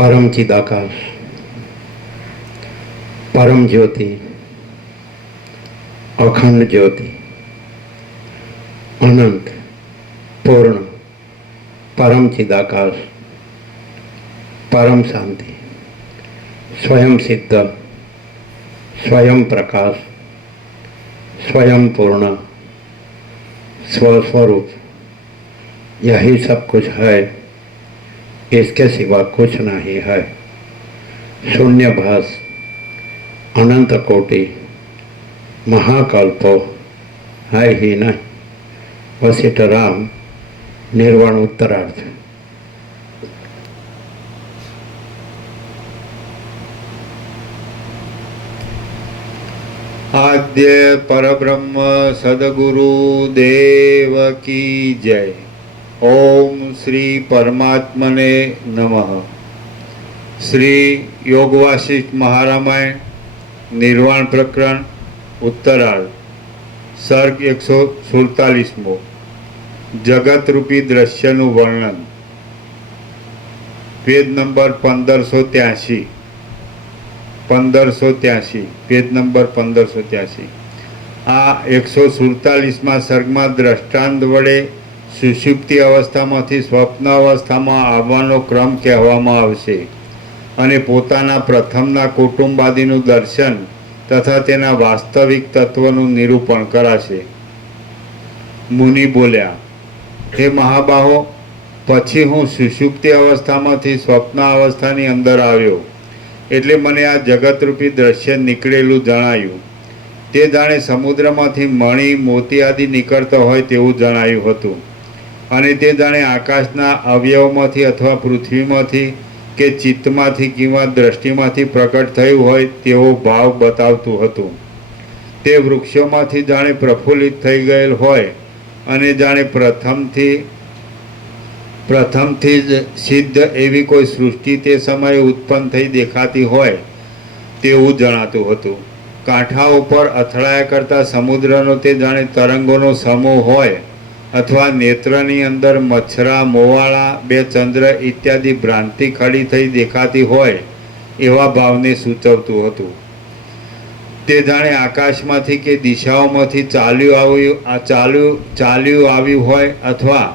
परम चिदाकाश, परम ज्योति, अखंड ज्योति, अनंत पूर्ण परम चिदाकाश, परम शांति, स्वयं सिद्ध, स्वयं प्रकाश, स्वयं पूर्ण, स्वस्वरूप, यही सब कुछ है, इसके सिवा कुछ नहीं है। शून्यभास, अनंत कोटि, महाकल्पो है ही नहीं। वशिष्ठ राम, निर्वाण उत्तरार्थ। आद्य परब्रह्म सद्गुरु देव की जय। ओम श्री परमात्मने नमः। श्री योग वासिष्ठ महारामायण निर्वाण प्रकरण उत्तरार्ध, सर्ग 147मो, जगत रूपी दृश्यનું વર્ણન। Page number 1583, page number 1583। આ 147મા સર્ગમાં દ્રષ્ટાંત વડે સુષુપ્તિ અવસ્થામાંથી સ્વપ્ન અવસ્થામાં આવવાનો ક્રમ કહેવામાં આવશે અને પોતાના પ્રથમના કુટુંબાદિનું દર્શન તથા તેના વાસ્તવિક તત્વનું નિરૂપણ કરાશે। મુનિ બોલ્યા, હે મહાબાહો, પછી હું સુષુપ્તિ અવસ્થામાંથી સ્વપ્ન અવસ્થાની અંદર આવ્યો એટલે મને આ જગતરૂપી દ્રશ્ય નીકળેલું જણાયું। તે જાણે સમુદ્રમાંથી મણિ મોતી આદિ નીકળતો હોય તેવું જણાયું હતું અને તે જાણે આકાશના અવયવમાંથી અથવા પૃથ્વીમાંથી કે ચિત્તમાંથી કિંવા દ્રષ્ટિમાંથી પ્રકટ થયું હોય તેવો ભાવ બતાવતું હતું। તે વૃક્ષોમાંથી જાણે પ્રફુલ્લિત થઈ ગયેલ હોય અને જાણે પ્રથમથી જ સિદ્ધ એવી કોઈ સૃષ્ટિ તે સમયે ઉત્પન્ન થઈ દેખાતી હોય તેવું જણાતું હતું। કાંઠા ઉપર અથડાયા કરતા સમુદ્રનો તે જાણે તરંગોનો સમૂહ હોય અથવા નેત્રની અંદર મચ્છરા, મોવાળા, બે ચંદ્ર ઇત્યાદિ ભ્રાંતિ ખડી થઈ દેખાતી હોય એવા ભાવને સૂચવતું હતું। તે જાણે આકાશમાંથી કે દિશાઓમાંથી ચાલ્યું આવ્યું હોય અથવા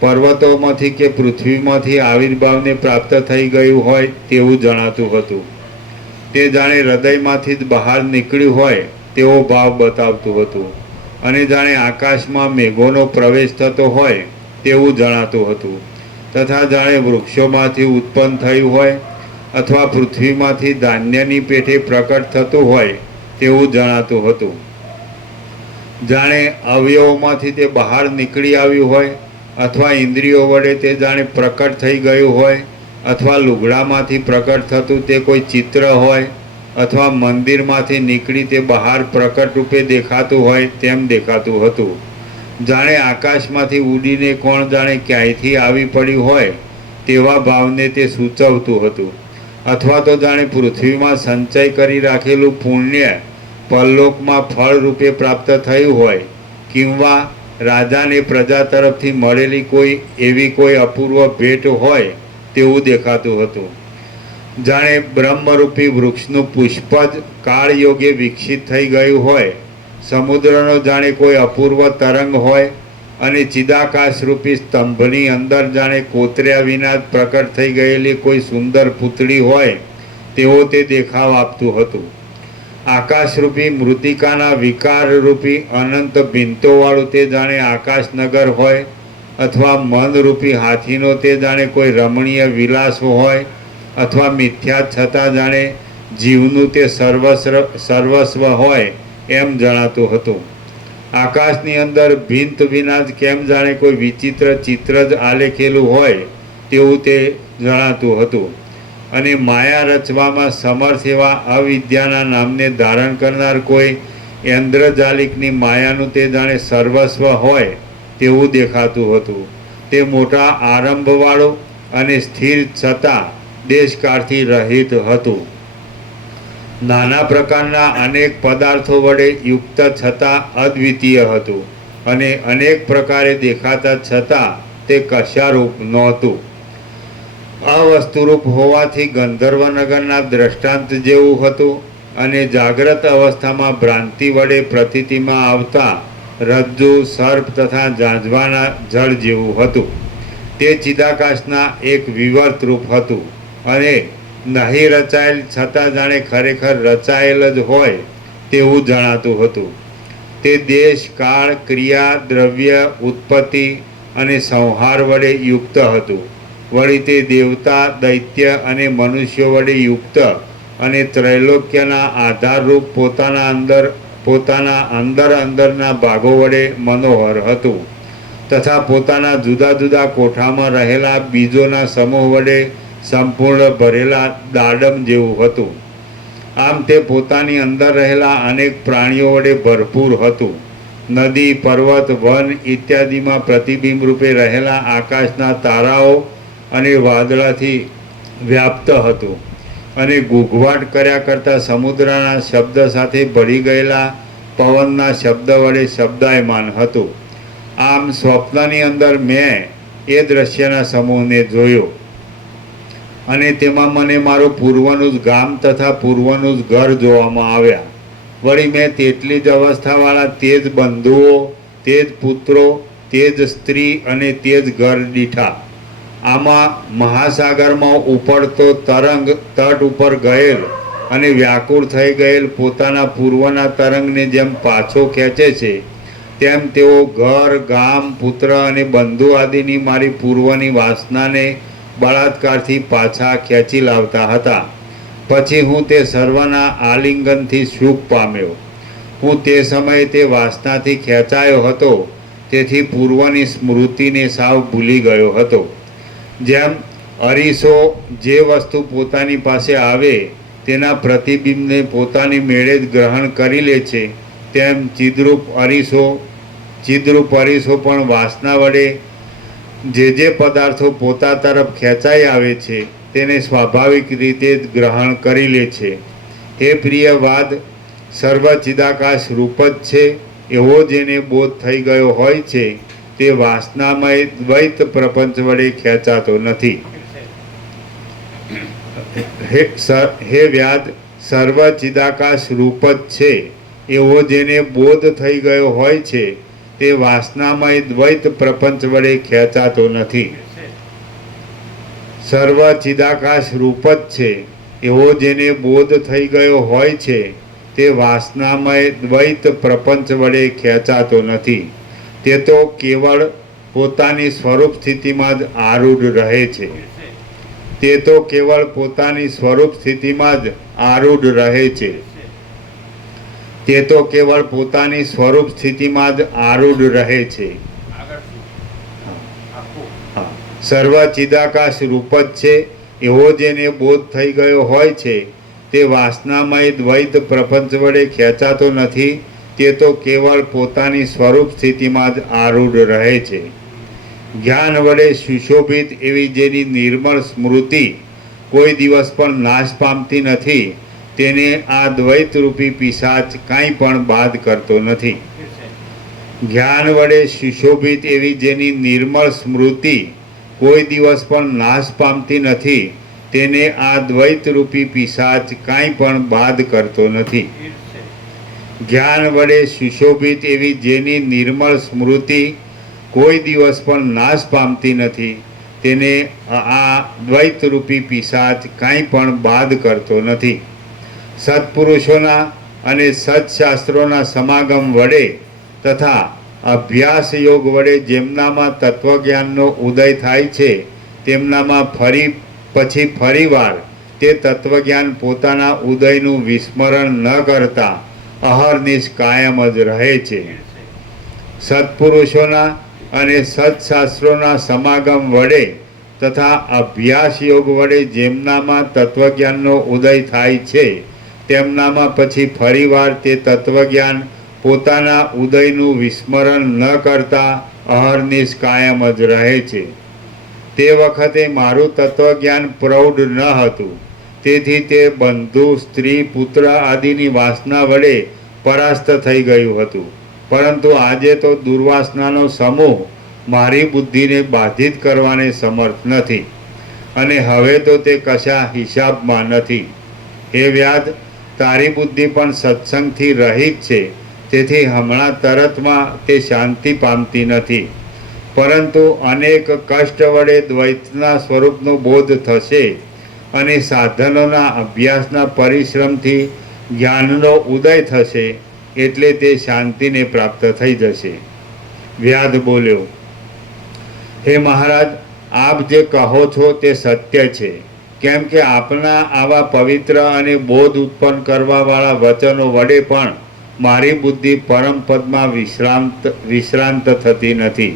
પર્વતોમાંથી કે પૃથ્વીમાંથી આવિર્ભાવને પ્રાપ્ત થઈ ગયું હોય તેવું જણાતું હતું। તે જાણે હૃદયમાંથી જ બહાર નીકળ્યું હોય તેવો ભાવ બતાવતું હતું અને જાણે આકાશમાં મેઘોનો પ્રવેશ થતો હોય તેવું જણાતું હતું તથા જાણે વૃક્ષોમાંથી ઉત્પન્ન થયું હોય અથવા પૃથ્વીમાંથી ધાન્યની પેઠે પ્રકટ થતું હોય તેવું જણાતું હતું। જાણે અવયવોમાંથી તે બહાર નીકળી આવ્યું હોય અથવા ઇન્દ્રિયો વડે તે જાણે પ્રકટ થઈ ગયું હોય અથવા લુગડામાંથી પ્રકટ થતું તે કોઈ ચિત્ર હોય અથવા મંદિરમાંથી નીકળી તે બહાર પ્રકટ રૂપે દેખાતું હોય તેમ દેખાતું હતું। જાણે આકાશમાંથી ઉડીને કોણ જાણે ક્યાંયથી આવી પડ્યું હોય તેવા ભાવને તે સૂચવતું હતું અથવા તો જાણે પૃથ્વીમાં સંચય કરી રાખેલું પુણ્ય પરલોકમાં ફળ રૂપે પ્રાપ્ત થયું હોય કિંવા રાજાને પ્રજા તરફથી મળેલી એવી કોઈ અપૂર્વ ભેટ હોય તેવું દેખાતું હતું। જાણે બ્રહ્મરૂપી વૃક્ષનું પુષ્પ જ કાળયોગે વિકસિત થઈ ગયું હોય, સમુદ્રનો જાણે કોઈ અપૂર્વ તરંગ હોય અને ચિદાકાશરૂપી સ્તંભની અંદર જાણે કોતર્યા વિના જ પ્રકટ થઈ ગયેલી કોઈ સુંદર પૂતળી હોય તેવો તે દેખાવ આપતું હતું। આકાશરૂપી મૃતિકાના વિકારરૂપી અનંત ભિંતોવાળું તે જાણે આકાશનગર હોય અથવા મનરૂપી હાથીનો તે જાણે કોઈ રમણીય વિલાસ હોય અથવા મિથ્યા છતાં જાણે જીવનું તે સર્વસ્વ હોય એમ જણાતું હતું। આકાશની અંદર ભિંત વિના જ કેમ જાણે કોઈ વિચિત્ર ચિત્ર જ આલેખેલું હોય તેવું તે જણાતું હતું અને માયા રચવામાં સમર્થ એવા અવિદ્યાના નામને ધારણ કરનાર કોઈ ઇન્દ્રજાલિકની માયાનું તે જાણે સર્વસ્વ હોય તેવું દેખાતું હતું। તે મોટા આરંભવાળું અને સ્થિર છતાં દેશકાળથી રહિત હતું। નાના પ્રકારના અનેક પદાર્થો વડે યુક્ત છતાં અદ્વિતીય હતું અને અનેક પ્રકારે દેખાતા છતાં તે કશારૂપ નહોતું। અવસ્તુરૂપ હોવાથી ગંધર્વનગરના દ્રષ્ટાંત જેવું હતું અને જાગ્રત અવસ્થામાં ભ્રાંતિ વડે પ્રતીતિમાં આવતા રજ્જુ, સર્પ તથા ઝાંઝવાના જળ જેવું હતું. તે ચિદાકાશના એક વિવર્ત રૂપ હતું અને નહીં રચાયેલ છતાં જાણે ખરેખર રચાયેલ જ હોય તેવું જણાતું હતું. તે દેશ, કાળ, ક્રિયા, દ્રવ્ય, ઉત્પત્તિ અને સંહાર વડે યુક્ત હતું. વળી તે દેવતા, દૈત્ય અને મનુષ્યો વડે યુક્ત અને ત્રૈલોક્યના આધારરૂપ પોતાના અંદરના ભાગો વડે મનોહર હતું તથા પોતાના જુદા જુદા કોઠામાં રહેલા બીજોના સમૂહ વડે સંપૂર્ણ ભરેલા દાડમ જેવું હતું. આમ તે પોતાની અંદર રહેલા અનેક પ્રાણીઓ વડે ભરપૂર હતું. નદી, પર્વત, વન ઇત્યાદિમાં પ્રતિબિંબ રૂપે રહેલા આકાશના તારાઓ અને વાદળાથી વ્યાપ્ત હતું અને ઘૂઘવાટ કર્યા કરતા સમુદ્રના શબ્દ સાથે ભળી ગયેલા પવનના શબ્દ વડે શબ્દાયમાન હતું. આમ સ્વપ્નની અંદર મેં એ દ્રશ્યના સમૂહને જોયો અને તેમાં મને મારું પૂર્વનું જ ગામ તથા પૂર્વનું જ ઘર જોવામાં આવ્યા. વળી મેં તેટલી જ અવસ્થાવાળા તે જ બંધુઓ, તે જ પુત્રો, તે જ સ્ત્રી અને તે જ ઘર દીઠા. આમાં મહાસાગરમાં ઉપડતો તરંગ તટ ઉપર ગયેલ અને વ્યાકુળ થઈ ગયેલ પોતાના પૂર્વના તરંગને જેમ પાછો ખેંચે છે તેમ તેઓ ઘર, ગામ, પુત્ર અને બંધુ આદિની મારી પૂર્વની વાસનાને બળાત્કારથી પાછા ખેંચી લાવતા હતા. પછી હું તે સર્વના આલિંગનથી સુખ પામ્યો. હું તે સમયે તે વાસનાથી ખેંચાયો હતો, તેથી પૂર્વની સ્મૃતિને સાવ ભૂલી ગયો હતો. જેમ અરીસો જે વસ્તુ પોતાની પાસે આવે તેના પ્રતિબિંબને પોતાની મેળે જ ગ્રહણ કરી લે છે, તેમ ચિદ્રૂપ અરીસો પણ વાસના વડે જે પદાર્થો પોતા તરફ ખેંચાઈ આવે છે તેને સ્વાભાવિક રીતે જ ગ્રહણ કરી લે છે. હે પ્રિય વાદ, સર્વ ચિદાકાશ રૂપ જ છે એવો જેને બોધ થઈ ગયો હોય છે તે વાસનામય દ્વૈત પ્રપંચ વડે ખેંચાતો નથી. હે વ્યાદ, સર્વ ચિદાકાશ રૂપ જ છે એવો જેને બોધ થઈ ગયો હોય છે તે વાસનામય દ્વૈત પ્રપંચ વડે ખેંચાતો નથી. સર્વ ચિદાકાશ રૂપ જ છે એવો જેને બોધ થઈ ગયો હોય છે તે વાસનામય દ્વૈત પ્રપંચ વડે ખેંચાતો નથી. તે તો કેવળ પોતાની સ્વરૂપ સ્થિતિમાં જ આરૂઢ રહે છે. તે તો કેવળ પોતાની સ્વરૂપ સ્થિતિમાં જ આરૂઢ રહે છે. તે તો કેવળ પોતાની સ્વરૂપ સ્થિતિમાં જ આરૂઢ રહે છે. સર્વ ચિદાકાશ રૂપ જ છે એવો જેને બોધ થઈ ગયો હોય છે તે વાસનામય દ્વૈત પ્રપંચ વડે ખેંચાતો નથી. તે તો કેવળ પોતાની સ્વરૂપ સ્થિતિમાં જ આરૂઢ રહે છે. જ્ઞાન વડે સુશોભિત એવી જેની નિર્મળ સ્મૃતિ કોઈ દિવસ પણ નાશ પામતી નથી તેને આ દ્વૈતરૂપી પિશાચ કાંઈ પણ બાદ કરતો નથી. જ્ઞાન વડે સુશોભિત એવી જેની નિર્મળ સ્મૃતિ કોઈ દિવસ પણ નાશ પામતી નથી તેને આ દ્વૈતરૂપી પિશાચ કાંઈ પણ બાદ કરતો નથી. જ્ઞાન વડે સુશોભિત એવી જેની નિર્મળ સ્મૃતિ કોઈ દિવસ પણ નાશ પામતી નથી તેને આ દ્વૈતરૂપી પિશાચ કાંઈ પણ બાદ કરતો નથી. સત્પુરુષોના અને સત્શાસ્ત્રોના સમાગમ વડે તથા અભ્યાસ યોગ વડે જેમનામાં તત્વજ્ઞાનનો ઉદય થાય છે તેમનામાં ફરીવાર તે તત્વજ્ઞાન પોતાના ઉદયનું વિસ્મરણ ન કરતા અહર્નિશ કાયમ જ રહે છે. સત્પુરુષોના અને સત્શાસ્ત્રોના સમાગમ વડે તથા અભ્યાસ યોગ વડે જેમનામાં તત્વજ્ઞાનનો ઉદય થાય છે તેમનામાં પછી ફરીવાર તે તત્વજ્ઞાન પોતાના ઉદયનું વિસ્મરણ ન કરતા અહર્નિશ કાયમ જ રહે છે. તે વખતે મારું તત્વજ્ઞાન પ્રૌઢ ન હતું, તેથી તે બંધુ, સ્ત્રી, પુત્ર આદિની વાસના વડે પરાસ્ત થઈ ગયું હતું. પરંતુ આજે તો દુર્વાસનાનો સમૂહ મારી બુદ્ધિને બાધિત કરવાને સમર્થ નથી. અને હવે તો તે કશા હિસાબમાં નથી. હે વ્યાધ, તારી બુદ્ધિ પણ સત્સંગથી રહિત છે, તેથી હમણાં તરતમાં તે શાંતિ પામતી નથી. પરંતુ અનેક કષ્ટ વડે દ્વૈતના સ્વરૂપનો બોધ થશે અને સાધનોના અભ્યાસના પરિશ્રમથી જ્ઞાનનો ઉદય થશે, એટલે તે શાંતિને પ્રાપ્ત થઈ જશે. વ્યાધ બોલ્યો, હે મહારાજ, આપ જે કહો છો તે સત્ય છે. કેમ કે આપના આવા પવિત્ર અને બોધ ઉત્પન્ન કરવાવાળા વચનો વડે પણ મારી બુદ્ધિ પરમપદમાં વિશ્રાંત થતી નથી.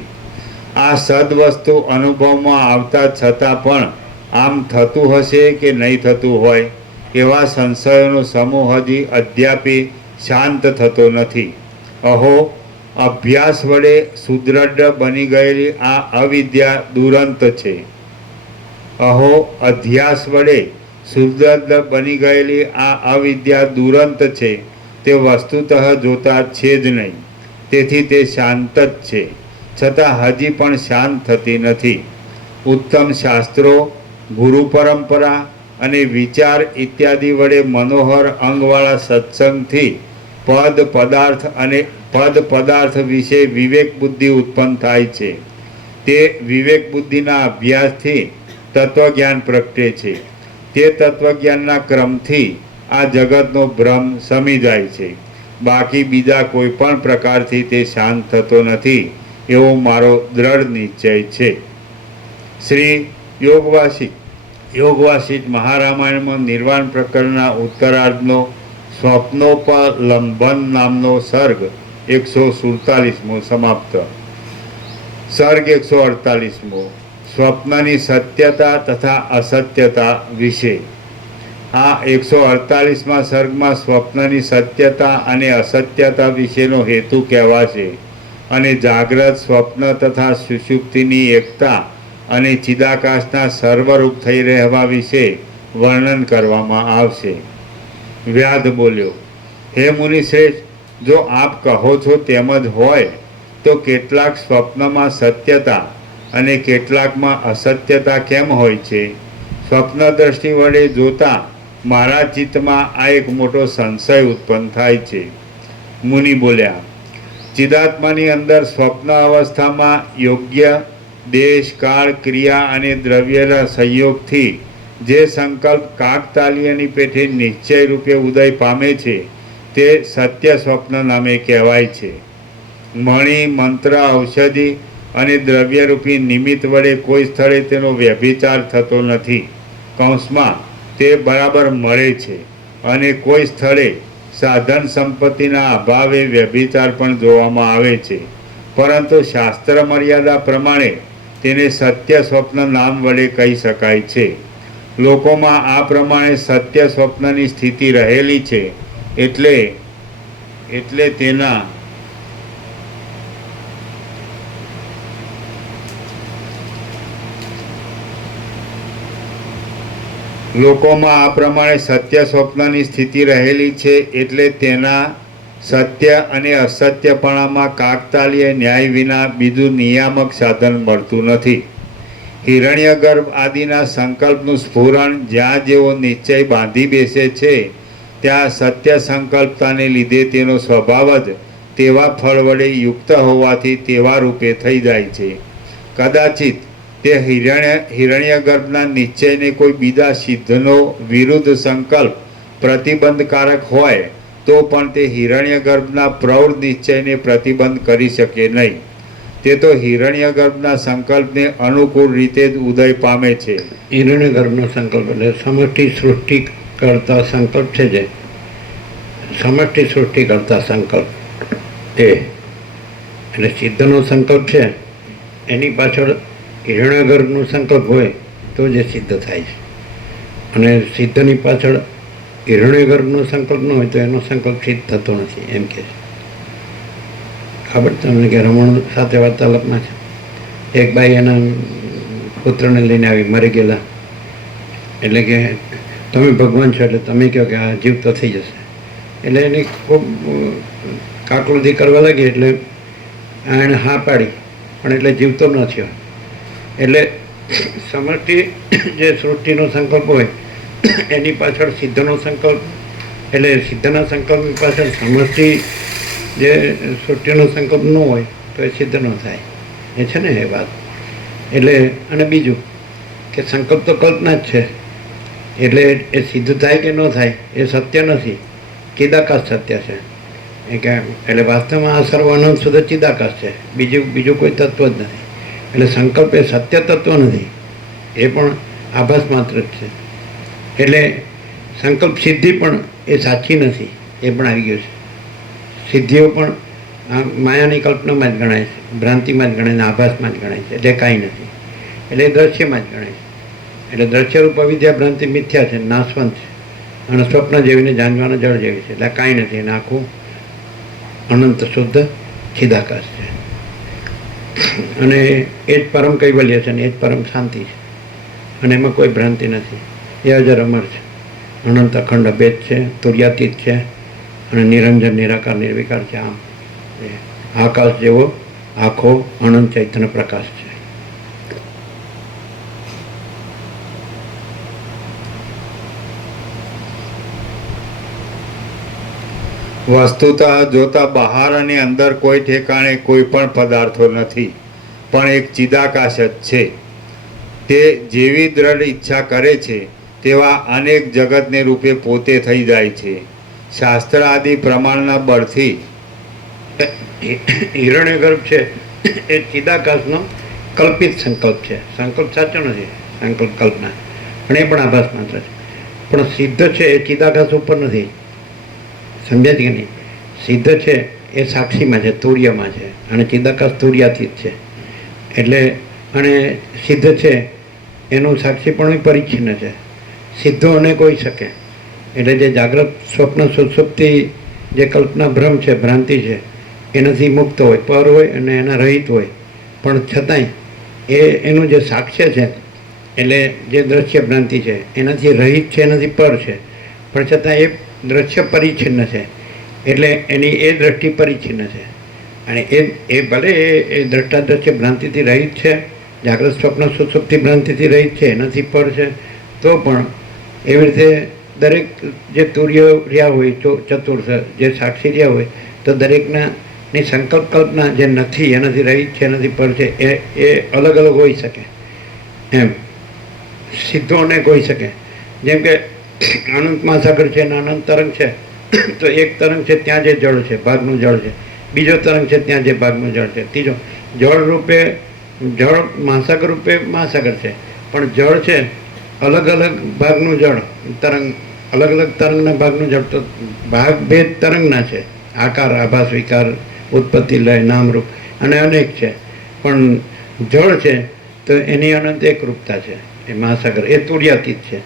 આ સદવસ્તુ અનુભવમાં આવતા છતાં પણ આમ થતું હશે કે નહીં થતું હોય એવા સંશયોનો સમૂહ હજી અદ્યાપી શાંત થતો નથી. અહો, અભ્યાસ વડે સુદૃઢ બની ગયેલી આ અવિદ્યા દુરંત છે. અહો, અધ્યાસ વડે સુદૃઢ બની ગયેલી આ અવિદ્યા દુરંત છે. તે વસ્તુતઃ જોતા છે જ નહીં, તેથી તે શાંત જ છે, છતાં હજી પણ શાંત થતી નથી. ઉત્તમ શાસ્ત્રો, ગુરુ પરંપરા અને વિચાર ઇત્યાદિ વડે મનોહર અંગવાળા સત્સંગથી પદ પદાર્થ વિશે વિવેક બુદ્ધિ ઉત્પન્ન થાય છે. તે વિવેક બુદ્ધિના અભ્યાસથી તત્વજ્ઞાન પ્રગટે છે. તે તત્વજ્ઞાનના ક્રમથી આ જગતનો ભ્રમ શમી જાય છે. બાકી બીજા કોઈ પણ પ્રકારથી તે શાંત થતો નથી, એવો મારો દ્રઢ નિશ્ચય છે. શ્રી યોગવાસિત મહારામાયણમાં નિર્વાણ પ્રકરણના ઉત્તરાર્ધનો સ્વપ્નોપલંબન નામનો સર્ગ 147મો સમાપ્ત. સર્ગ 148મો સ્વપ્નની સત્યતા તથા અસત્યતા વિશે. આ 148મા સર્ગમાં સ્વપ્નની સત્યતા અને અસત્યતા વિશેનો હેતુ કહેવાશે અને જાગ્રત, સ્વપ્ન તથા સુષુપ્તિની એકતા અને ચિદાકાશના સર્વરૂપ થઈ રહેવા વિશે વર્ણન કરવામાં આવશે. વ્યાધ બોલ્યો, હે મુનિશ્રેષ્ઠ, જો આપ કહો છો તેમ જ હોય તો કેટલાક સ્વપ્નમાં સત્યતા અને કેટલાકમાં અસત્યતા કેમ હોય છે? સ્વપ્ન દ્રષ્ટિ વડે જોતા મારા ચિત્તમાં આ એક મોટો સંશય ઉત્પન્ન થાય છે. મુનિ બોલ્યા, ચિદાત્માની અંદર સ્વપ્ન અવસ્થામાં યોગ્ય દેશ, કાળ, ક્રિયા અને દ્રવ્યના સંયોગથી જે સંકલ્પ કાકતાલીયની પેઠે નિશ્ચય રૂપે ઉદય પામે છે તે સત્ય સ્વપ્ન નામે કહેવાય છે. મણિ, મંત્ર, ઔષધિ અને દ્રવ્યરૂપી નિમિત્ત વડે કોઈ સ્થળે તેનો વ્યભિચાર થતો નથી. કૌંસમાં તે બરાબર મળે છે અને કોઈ સ્થળે સાધન સંપત્તિના અભાવે વ્યભિચાર પણ જોવામાં આવે છે, પરંતુ શાસ્ત્ર મર્યાદા પ્રમાણે તેને સત્ય સ્વપ્ન નામ વડે કહી શકાય છે. લોકોમાં આ પ્રમાણે સત્ય સ્વપ્નની સ્થિતિ રહેલી છે, એટલે તેના લોકોમાં આ પ્રમાણે સત્ય સ્વપ્નની સ્થિતિ રહેલી છે, એટલે તેના સત્ય અને અસત્યપણામાં કાકતાલીય ન્યાય વિના બીજું નિયામક સાધન મળતું નથી. હિરણ્યગર્ભ આદિના સંકલ્પનું સ્ફુરણ જ્યાં જેવો નિશ્ચય બાંધી બેસે છે, ત્યાં સત્ય સંકલ્પતાને લીધે તેનો સ્વભાવ જ તેવા ફળ વડે યુક્ત હોવાથી તેવા રૂપે થઈ જાય છે. કદાચિત તે હિરણ્યગર્ભના નિશ્ચયને કોઈ બીજા સિદ્ધનો વિરુદ્ધ સંકલ્પ પ્રતિબંધકારક હોય તો પણ તે હિરણ્યગર્ભના પ્રૌઢ નિશ્ચયને પ્રતિબંધ કરી શકે નહીં. તે તો હિરણ્યગર્ભના સંકલ્પને અનુકૂળ રીતે જ ઉદય પામે છે. હિરણ્યગર્ભનો સંકલ્પ એટલે સમષ્ટિ સૃષ્ટિ કરતા સંકલ્પ છે, જે સમષ્ટિ સૃષ્ટિ કરતા સંકલ્પ એટલે સિદ્ધનો સંકલ્પ છે, એની પાછળ હિરણ્યગર્ભનો સંકલ્પ હોય તો જે સિદ્ધ થાય છે. અને સિદ્ધની પાછળ હિરણ્યગર્ભનો સંકલ્પ ન હોય તો એનો સંકલ્પ સિદ્ધ થતો નથી, એમ કે ખબર તમને કે રમણ સાથે વાર્તાલાપમાં છે. એક બાઈ એના પુત્રને લઈને આવી, મરી ગયેલા, એટલે કે તમે ભગવાન છો એટલે તમે કહો કે આ જીવતો થઈ જશે. એટલે એની ખૂબ કાકલુદી કરવા લાગી, એટલે એણે હા પાડી, પણ એટલે જીવતો ન થયો. એટલે સમષ્ટિ જે સૃષ્ટિનો સંકલ્પ હોય એની પાછળ સિદ્ધનો સંકલ્પ, એટલે સિદ્ધના સંકલ્પની પાછળ સમષ્ટિ જે સૃષ્ટિનો સંકલ્પ ન હોય તો એ સિદ્ધ ન થાય. એ છે ને એ વાત. એટલે અને બીજું કે સંકલ્પ તો કલ્પના જ છે, એટલે એ સિદ્ધ થાય કે ન થાય એ સત્ય નથી, ચિદાકાશ સત્ય છે. એ કે એટલે વાસ્તવમાં આ સર્વ અનંત સુધી ચિદાકાશ છે, બીજું કોઈ તત્વ જ નથી. એટલે સંકલ્પ એ સત્ય તત્વ નથી, એ પણ આભાસ માત્ર જ છે. એટલે સંકલ્પ સિદ્ધિ પણ એ સાચી નથી, એ પણ આવી ગયું છે. સિદ્ધિઓ પણ આ માયાની કલ્પનામાં જ ગણાય છે, ભ્રાંતિમાં જ ગણાય ને આભાસમાં જ ગણાય છે, એટલે કાંઈ નથી. એટલે એ દ્રશ્યમાં જ ગણાય છે. એટલે દ્રશ્યરૂપ અવિદ્યા ભ્રાંતિ મિથ્યા છે, નાશવંત છે, અને સ્વપ્ન જેવીને જાણવાના જળ જેવી છે, એટલે કાંઈ નથી. એને આખું અનંત શુદ્ધ ચિદાકાશ છે. અને એ જ પરમ કૈવલ્ય છે, ને એ જ પરમ શાંતિ છે, અને એમાં કોઈ ભ્રાંતિ નથી. એ અજર અમર છે, અનંત અખંડ અભેદ છે, તુર્યાતીત છે, અને નિરંજન નિરાકાર નિર્વિકાર છે. આમ એ આકાશ જેવો આખો અનંત ચૈતન્ય પ્રકાશ છે. વસ્તુતઃ જોતા બહાર અને અંદર કોઈ ઠેકાણે કોઈ પણ પદાર્થો નથી, પણ એક ચિદાકાશ જ છે. તે જેવી દ્રઢ ઈચ્છા કરે છે તેવા અનેક જગતને રૂપે પોતે થઈ જાય છે. શાસ્ત્ર આદિ પ્રમાણના બળથી હિરણ્યગર્ભ છે એ ચિદાકાશનો કલ્પિત સંકલ્પ છે. સંકલ્પ સાચો નથી, સંકલ્પ કલ્પના, પણ એ પણ આભાસ માત્ર છે. પણ સિદ્ધ છે એ ચિદાકાશ ઉપર નથી. સમજ્યા કે નહીં? સિદ્ધ છે એ સાક્ષીમાં છે, તુર્યમાં છે, અને ચિદાકાશ તુર્યાતીત છે. એટલે અને સિદ્ધ છે એનું સાક્ષી પણ પરિચ્છિન્ન છે. સિદ્ધો અનેક હોઈ શકે. એટલે જે જાગ્રત સ્વપ્ન સુષુપ્તિ જે કલ્પના ભ્રમ છે, ભ્રાંતિ છે, એનાથી મુક્ત હોય, પર હોય અને એના રહિત હોય, પણ છતાંય એનું જે સાક્ષ્ય છે, એટલે જે દ્રશ્ય ભ્રાંતિ છે એનાથી રહિત છે, એનાથી પર છે, પણ છતાં એ દ્રશ્ય પરિચ્છિન્ન છે. એટલે એની એ દ્રષ્ટિ પરિચ્છિન્ન છે. અને એ ભલે એ દ્રષ્ટા દ્રશ્ય ભ્રાંતિથી રહિત છે, જાગ્રત સ્વપ્ન સુષુપ્તિ ભ્રાંતિથી રહિત છે, એનાથી પર છે, તો પણ એવી રીતે દરેક જે તુર્ય રહ્યા હોય, ચતુર્થ જે સાક્ષી રહ્યા હોય, તો દરેકના ની સંકલ્પ કલ્પના જે નથી, એનાથી રહિત છે, એનાથી પર છે, એ અલગ અલગ હોઈ શકે. એમ સિદ્ધો અનેક હોઈ શકે. જેમ કે અનંત મહાસાગર છે અને અનંત તરંગ છે, તો એક તરંગ છે ત્યાં જે જળ છે, ભાગનું જળ છે, બીજો તરંગ છે ત્યાં જે ભાગનું જળ છે, ત્રીજો જળ રૂપે જળ મહાસાગર રૂપે મહાસાગર છે, પણ જળ છે અલગ અલગ ભાગનું જળ, તરંગ અલગ અલગ તરંગના ભાગનું જળ, તો ભાગ ભેદ તરંગના છે. આકાર, આભાસ, વિકાર, ઉત્પત્તિ, લય, નામરૂપ અને અનેક છે, પણ જળ છે તો એની અનંત એકરૂપતા છે. એ મહાસાગર એ તુર્યાતીત છે.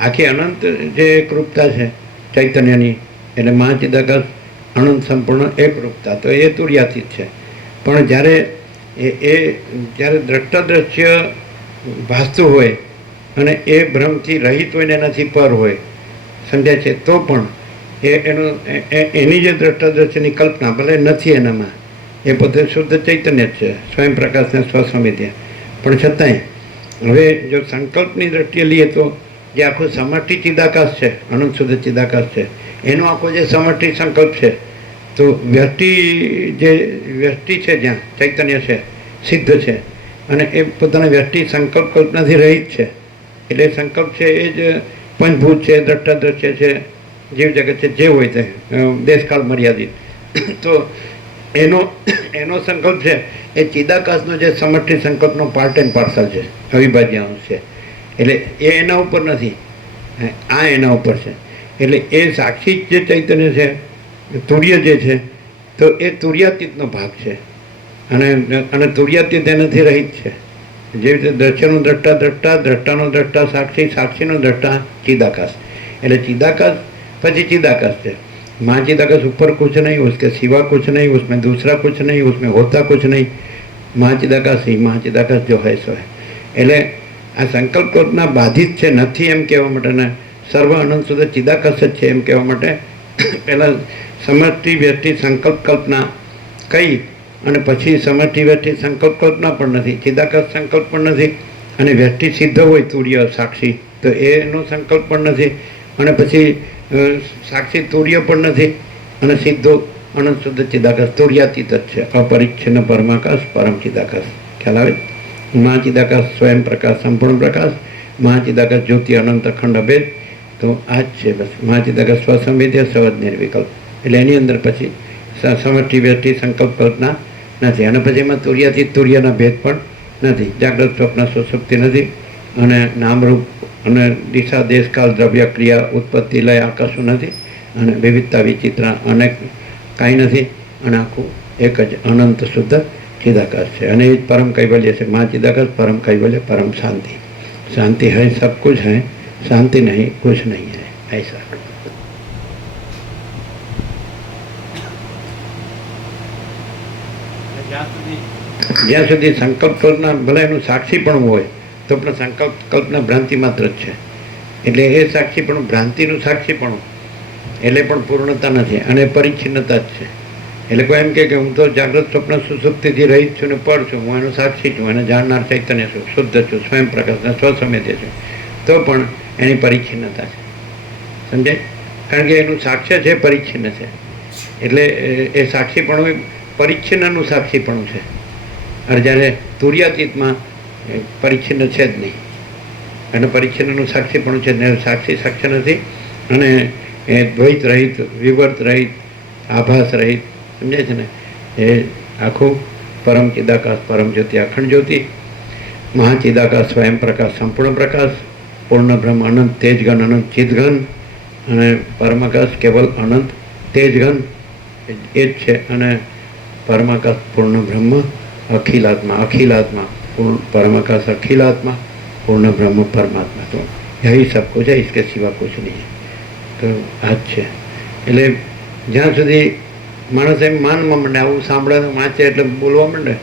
આખી અનંત જે એકરૂપતા છે ચૈતન્યની, એટલે મહાચિદાકાશ અનંત સંપૂર્ણ એકરૂપતા, તો એ તુર્યાતીત છે. પણ જ્યારે જ્યારે દ્રષ્ટા દ્રશ્ય ભાસતું હોય અને એ ભ્રમથી રહિત હોય ને એનાથી પર હોય, સમજાય છે, તો પણ એની જે દ્રષ્ટા દ્રશ્યની કલ્પના ભલે નથી એનામાં, એ પોતે શુદ્ધ ચૈતન્ય જ છે, સ્વયં પ્રકાશને સ્વસમિધ્ય. પણ છતાંય હવે જો સંકલ્પની દ્રષ્ટિએ લઈએ તો જે આખું સમષ્ટિ ચિદાકાશ છે, અનંત શુદ્ધ ચિદાકાશ છે, એનો આખો જે સમષ્ટિ સંકલ્પ છે, તો વ્યષ્ટિ છે જ્યાં ચૈતન્ય છે, સિદ્ધ છે, અને એ પોતાના વ્યષ્ટિ સંકલ્પ કલ્પનાથી રહિત છે. એટલે સંકલ્પ છે એ જ પંચભૂત છે, દ્રષ્ટા દ્રશ્ય છે, જીવ જગત છે, જે હોય તે દેશકાળ મર્યાદિત. તો એનો સંકલ્પ છે એ ચિદાકાશનો જે સમષ્ટિ સંકલ્પનો પાર્ટ એન્ડ પાર્સલ છે, અવિભાજ્ય અંશ છે. એટલે એ એના ઉપર નથી, આ એના ઉપર છે. એટલે એ સાક્ષી જે ચૈતન્ય છે, તુર્ય જે છે, તો એ તુર્યાતીતનો ભાગ છે, અને તુર્યાતીત એનાથી રહિત છે. જેવી રીતે દ્રશ્યનો દ્રષ્ટા દ્રષ્ટા, દ્રષ્ટાનો દ્રષ્ટા સાક્ષી, સાક્ષીનો દ્રષ્ટા ચિદાકાશ. એટલે ચિદાકાશ પછી चिदाकाश है। माँ चिदाकाश ऊपर कुछ नहीं, उसके सिवा कुछ नहीं, उसमें दूसरा कुछ नहीं, उसमें होता कुछ नहीं। माँ चिदाकाश ही माँ चिदाकाश जो है सो है। એટલે આ સંકલ્પ કલ્પના બાધિત છે નથી એમ કહેવા માટે ને સર્વ અનંત સુધી ચિદાકાશ જ છે એમ કહેવા માટે પહેલાં સમષ્ટિ વ્યષ્ટિ સંકલ્પ કલ્પના કહી અને પછી સમષ્ટિ વ્યષ્ટિ સંકલ્પ કલ્પના પણ નથી, ચિદાકાશ સંકલ્પ પણ નથી અને વ્યષ્ટિ સિદ્ધ હોય તુર્ય સાક્ષી તો એનો સંકલ્પ પણ નથી, અને પછી સાક્ષી તુર્ય પણ નથી, અને સીધો અનંત શુદ્ધ ચિદાકાશ તુર્યાતીત જ છે, અપરિચ્છિન્ન પરમાકાશ પરમ ચિદાકાશ. ખ્યાલ આવે? મહાચિદાકાશ સ્વયં પ્રકાશ સંપૂર્ણ પ્રકાશ, મહાચિદાકાશ જ્યોતિ અનંત અખંડ અભેદ. તો આ જ છે બસ. મહાચિદાકાશ સ્વસંવેદ્ય સવજ નિર્વિકલ્પ, એટલે એની અંદર પછી સમષ્ટિ વ્યષ્ટિ સંકલ્પ કલ્પના નથી, અને પછી એમાં તુર્યાતીત તુર્યના ભેદ પણ નથી, જાગ્રત સ્વપ્ન સુષુપ્તિ નથી, અને નામરૂપ અને દિશા દેશકાલ દ્રવ્ય ક્રિયા ઉત્પત્તિ લય આકાશું નથી, અને વિવિધતા વિચિત્ર અનેક કાંઈ નથી, અને આખું એક જ અનંત શુદ્ધ ચિદાકાશ છે. અને એ જ પરમ કૈવલ્ય છે. મા ચિદાકાશ પરમ કૈવલ્ય પરમ શાંતિ. शांति है सब कुछ है, शांति नहीं कुछ नहीं है, ऐसा. જ્યાં સુધી સંકલ્પ કલ્પના ભલે એનું સાક્ષી પણ હોય તો પણ સંકલ્પ કલ્પના ભ્રાંતિ માત્ર જ છે. એટલે એ સાક્ષી પણ ભ્રાંતિનું સાક્ષી પણ એટલે પણ પૂર્ણતા નથી, અને પરિચ્છિન્નતા જ છે. એટલે કોઈ એમ કે હું તો જાગ્રત સ્વપ્ન સુષુપ્તિથી રહિત છું ને પર છું, હું એનો સાક્ષી છું, એને જાણનાર ચૈતન્ય છું, શુદ્ધ છું, સ્વયં પ્રકાશના સ્વસમેધ્ય છું, તો પણ એની પરિચ્છિન્નતા છે. સમજાય? કારણ કે એનું સાક્ષ્ય છે, પરિચ્છિન્ન છે. એટલે એ સાક્ષીપણું પરિચ્છિન્નનું સાક્ષીપણું છે. અને જ્યારે તુર્યાતીતમાં પરિચ્છિન્ન છે જ નહીં, અને પરિચ્છિન્નનું સાક્ષીપણું છે, સાક્ષી સાક્ષ્ય નથી, અને એ દ્વૈત રહિત, વિવર્ત રહિત, આભાસ રહિત. સમજાય છે ને? એ આખું પરમ ચિદાકાશ પરમ જ્યોતિ અખંડ જ્યોતિ, મહાચિદાકાશ સ્વયં પ્રકાશ સંપૂર્ણ પ્રકાશ, પૂર્ણ બ્રહ્મ અનંત તેજઘન અનંત ચિદઘન, અને પરમાકાશ કેવલ અનંત તેજઘન એ જ છે. અને પરમાકાશ પૂર્ણ બ્રહ્મ અખિલાત્મા, અખિલાત્મા परमाकाश अखिलात्मा पूर्ण ब्रह्म परमात्मा, तो यही सब कुछ है, इसके सिवा कुछ नहीं है. तो आज છે એટલે જ્યાં સુધી માણસ એમ માનવા માંડે, આવું સાંભળે વાંચે એટલે બોલવા માંડે